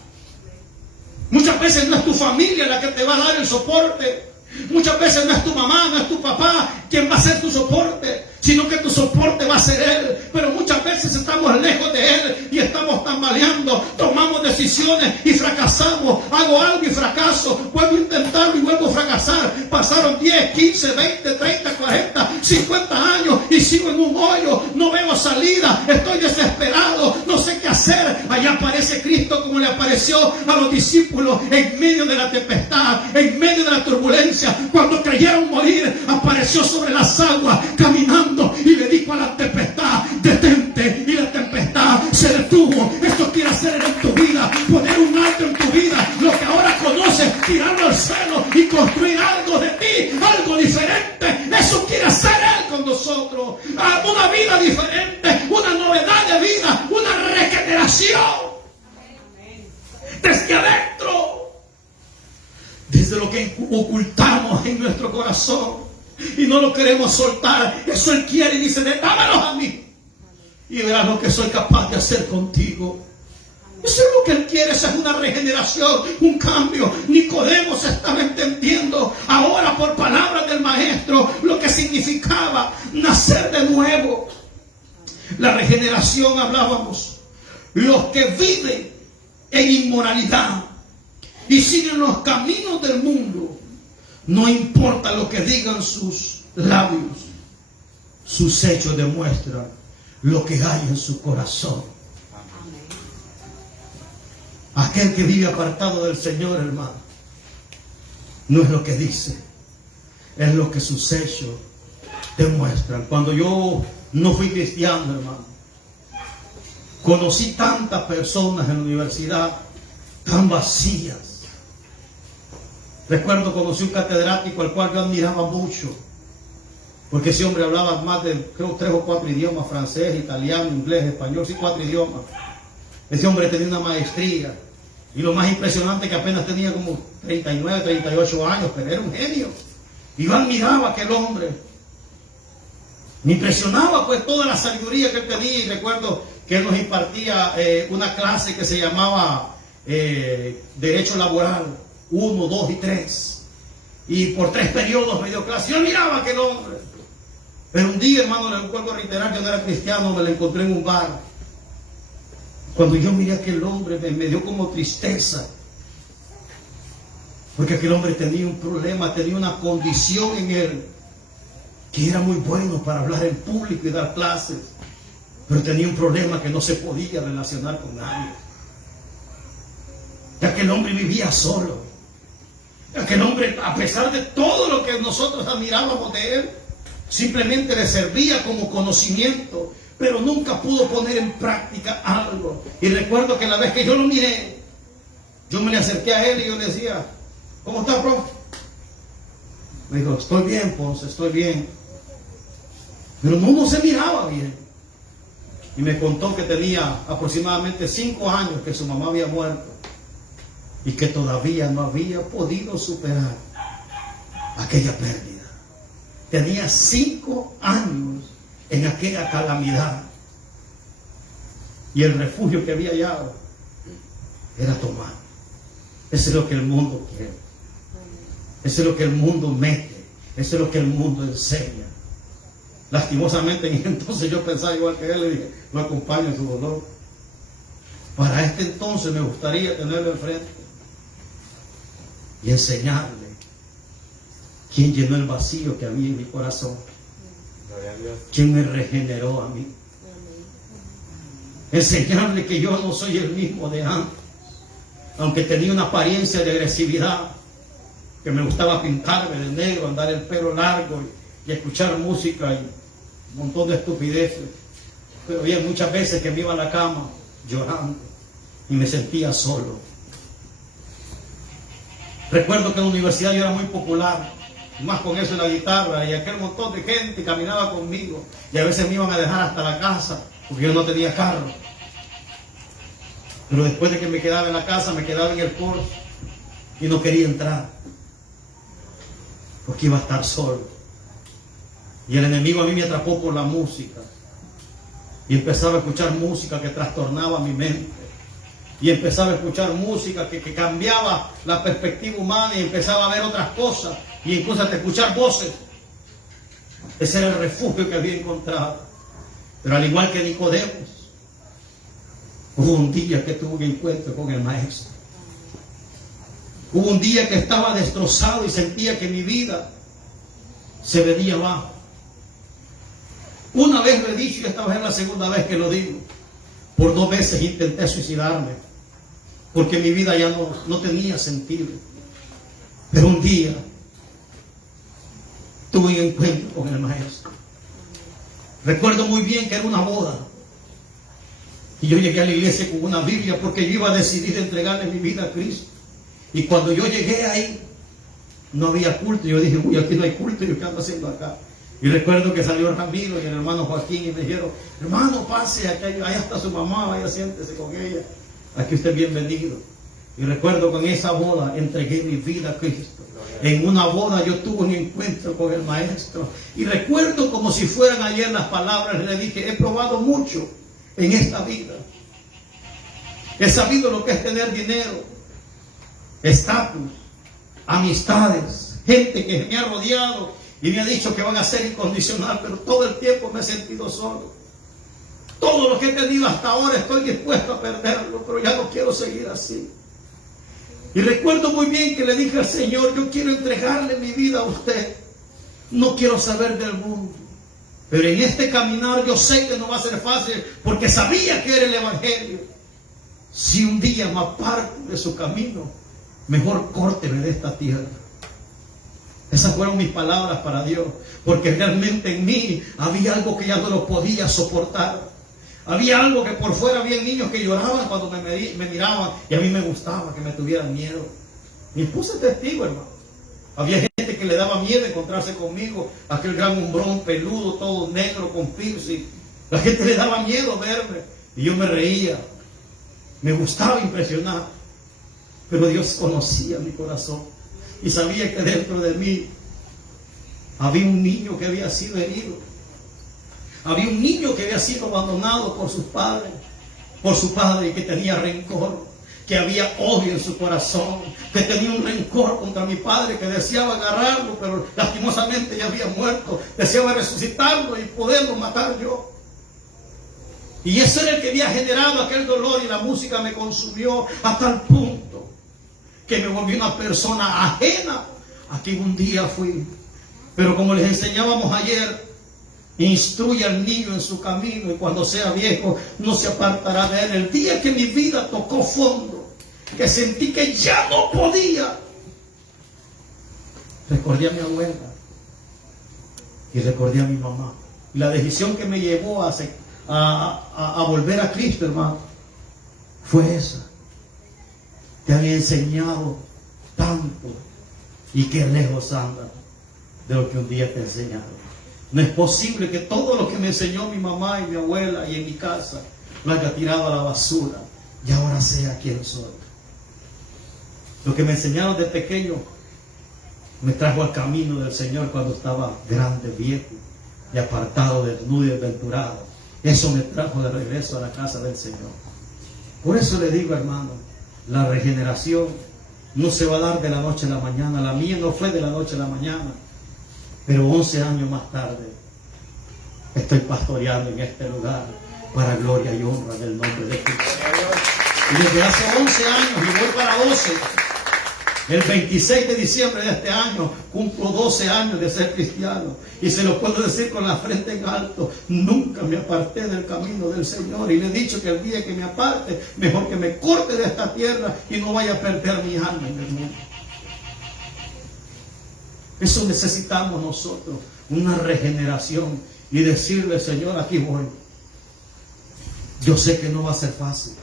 Muchas veces no es tu familia la que te va a dar el soporte. Muchas veces no es tu mamá, no es tu papá quien va a ser tu soporte, sino que tu soporte va a ser Él. Pero muchas veces estamos lejos de Él y estamos tambaleando, tomamos decisiones y fracasamos. Hago algo y fracaso, vuelvo a intentarlo y vuelvo a fracasar. Pasaron 10, 15, 20, 30, 40, 50 años y sigo en un hoyo, no veo salida, estoy desesperado, no sé qué hacer. Allá aparece Cristo como le apareció a los discípulos en medio de la tempestad, en medio de la turbulencia. Cuando creyeron morir, apareció sobre las aguas caminando y le dijo a la tempestad, detente, y la tempestad se detuvo. Esto quiere hacer en tu vida, poner un alto en tu vida, lo que ahora conoces, tirarlo al suelo y construir algo de ti, algo diferente. Eso quiere hacer Él con nosotros, una vida diferente, una novedad de vida, una regeneración desde adentro, desde lo que ocultamos en nuestro corazón y no lo queremos soltar. Eso Él quiere y dice, dámelos a mí y verás lo que soy capaz de hacer contigo. Eso es lo que Él quiere, esa es una regeneración, un cambio. Nicodemo estaba entendiendo ahora por palabras del Maestro lo que significaba nacer de nuevo. La regeneración, hablábamos, los que viven en inmoralidad y siguen los caminos del mundo, no importa lo que digan sus labios, sus hechos demuestran lo que hay en su corazón. Aquel que vive apartado del Señor, hermano, no es lo que dice, es lo que sus hechos demuestran. Cuando yo no fui cristiano, hermano, conocí tantas personas en la universidad tan vacías. Recuerdo, conocí un catedrático al cual yo admiraba mucho, porque ese hombre hablaba más de, creo, 3 o 4 idiomas: francés, italiano, inglés, español, sí, 4 idiomas. Ese hombre tenía una maestría, y lo más impresionante que apenas tenía como 39, 38 años, pero era un genio. Y yo admiraba a aquel hombre. Me impresionaba pues toda la sabiduría que él tenía, y recuerdo que él nos impartía una clase que se llamaba Derecho Laboral 1, 2 y 3. Y por 3 periodos me dio clase. Yo admiraba a aquel hombre. Pero un día, hermano, le vuelvo a reiterar, yo no era cristiano, me lo encontré en un bar. Cuando yo miré a aquel hombre, me dio como tristeza. Porque aquel hombre tenía un problema, tenía una condición en él, que era muy bueno para hablar en público y dar clases, pero tenía un problema que no se podía relacionar con nadie. Y aquel hombre vivía solo. Aquel hombre, a pesar de todo lo que nosotros admirábamos de él, simplemente le servía como conocimiento, pero nunca pudo poner en práctica algo. Y recuerdo que la vez que yo lo miré, yo me le acerqué a él y yo le decía: ¿cómo está, profe? Me dijo: estoy bien, Ponce, estoy bien. Pero no se miraba bien. Y me contó que tenía aproximadamente 5 años que su mamá había muerto, y que todavía no había podido superar aquella pérdida. Tenía 5 años en aquella calamidad, y el refugio que había hallado era tomar. Eso es lo que el mundo quiere, eso es lo que el mundo mete, eso es lo que el mundo enseña. Lastimosamente en entonces yo pensaba igual que él, le dije: no acompaño en su dolor. Para este entonces me gustaría tenerlo enfrente y enseñarle quién llenó el vacío que había en mi corazón, quién me regeneró a mí. Enseñarle que yo no soy el mismo de antes, aunque tenía una apariencia de agresividad, que me gustaba pintarme de negro, andar el pelo largo y escuchar música y un montón de estupideces. Pero había muchas veces que me iba a la cama llorando y me sentía solo. Recuerdo que en la universidad yo era muy popular, más con eso en la guitarra, y aquel montón de gente caminaba conmigo, y a veces me iban a dejar hasta la casa porque yo no tenía carro. Pero después de que me quedaba en la casa, me quedaba en el Porsche y no quería entrar porque iba a estar solo. Y el enemigo a mí me atrapó por la música, y empezaba a escuchar música que trastornaba mi mente, y empezaba a escuchar música que cambiaba la perspectiva humana, y empezaba a ver otras cosas, y incluso hasta escuchar voces. Ese era el refugio que había encontrado. Pero al igual que Nicodemo, hubo un día que tuve un encuentro con el Maestro. Hubo un día que estaba destrozado y sentía que mi vida se venía abajo. Una vez lo he dicho y esta vez es la segunda vez que lo digo. Por 2 veces intenté suicidarme, porque mi vida ya no tenía sentido. Pero un día tuve un encuentro con el Maestro. Recuerdo muy bien que era una boda, y yo llegué a la iglesia con una Biblia porque yo iba a decidir entregarle mi vida a Cristo. Y cuando yo llegué ahí, no había culto. Yo dije: uy, aquí no hay culto, ¿yo qué ando haciendo acá? Y recuerdo que salió Ramiro y el hermano Joaquín y me dijeron: hermano, pase, allá está su mamá, vaya, siéntese con ella, aquí usted es bienvenido. Y recuerdo que en esa boda entregué mi vida a Cristo. En una boda yo tuve un encuentro con el Maestro, y recuerdo como si fueran ayer las palabras. Le dije: he probado mucho en esta vida, He sabido lo que es tener dinero, estatus, amistades, gente que me ha rodeado y me ha dicho que van a ser incondicional, pero todo el tiempo me he sentido solo. Todo lo que he tenido hasta ahora estoy dispuesto a perderlo, pero ya no quiero seguir así. Y recuerdo muy bien que le dije al Señor, yo quiero entregarle mi vida a usted. No quiero saber del mundo. Pero en este caminar yo sé que no va a ser fácil, porque sabía que era el Evangelio. Si un día me aparto de su camino, mejor córteme de esta tierra. Esas fueron mis palabras para Dios, porque realmente en mí había algo que ya no lo podía soportar. Había algo que por fuera, había niños que lloraban cuando me miraban, y a mí me gustaba que me tuvieran miedo. Mi esposa es testigo, hermano. Había gente que le daba miedo encontrarse conmigo, aquel gran hombrón peludo, todo negro, con piercing. La gente le daba miedo verme, y yo me reía. Me gustaba impresionar, pero Dios conocía mi corazón y sabía que dentro de mí había un niño que había sido herido. Había un niño que había sido abandonado por sus padres, por su padre, y que tenía rencor, que había odio en su corazón, que tenía un rencor contra mi padre, que deseaba agarrarlo, pero lastimosamente ya había muerto. Deseaba resucitarlo y poderlo matar yo. Y ese era el que había generado aquel dolor, y la música me consumió a tal punto que me volví una persona ajena a quien un día fui. Pero como les enseñábamos ayer, instruye al niño en su camino, y cuando sea viejo no se apartará de él. El día que mi vida tocó fondo, que sentí que ya no podía, recordé a mi abuela y recordé a mi mamá. Y la decisión que me llevó a volver a Cristo, hermano, fue esa. Te han enseñado tanto, y qué lejos andan de lo que un día te enseñaron. No es posible que todo lo que me enseñó mi mamá y mi abuela y en mi casa lo haya tirado a la basura y ahora sea quien soy. Lo que me enseñaron de pequeño me trajo al camino del Señor cuando estaba grande, viejo y apartado, desnudo y desventurado. Eso me trajo de regreso a la casa del Señor. Por eso le digo, hermano, la regeneración no se va a dar de la noche a la mañana. La mía no fue de la noche a la mañana. Pero 11 años más tarde estoy pastoreando en este lugar para gloria y honra del nombre de Cristo. Y desde hace 11 años, y voy para 12, el 26 de diciembre de este año cumplo 12 años de ser cristiano, y se lo puedo decir con la frente en alto: nunca me aparté del camino del Señor. Y le he dicho que el día que me aparte, mejor que me corte de esta tierra y no vaya a perder mi alma en el mundo. Eso necesitamos nosotros, una regeneración, y decirle: Señor, aquí voy. Yo sé que no va a ser fácil,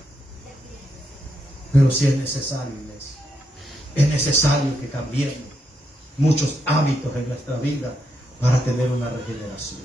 pero sí es necesario, iglesia. Es necesario que cambiemos muchos hábitos en nuestra vida para tener una regeneración.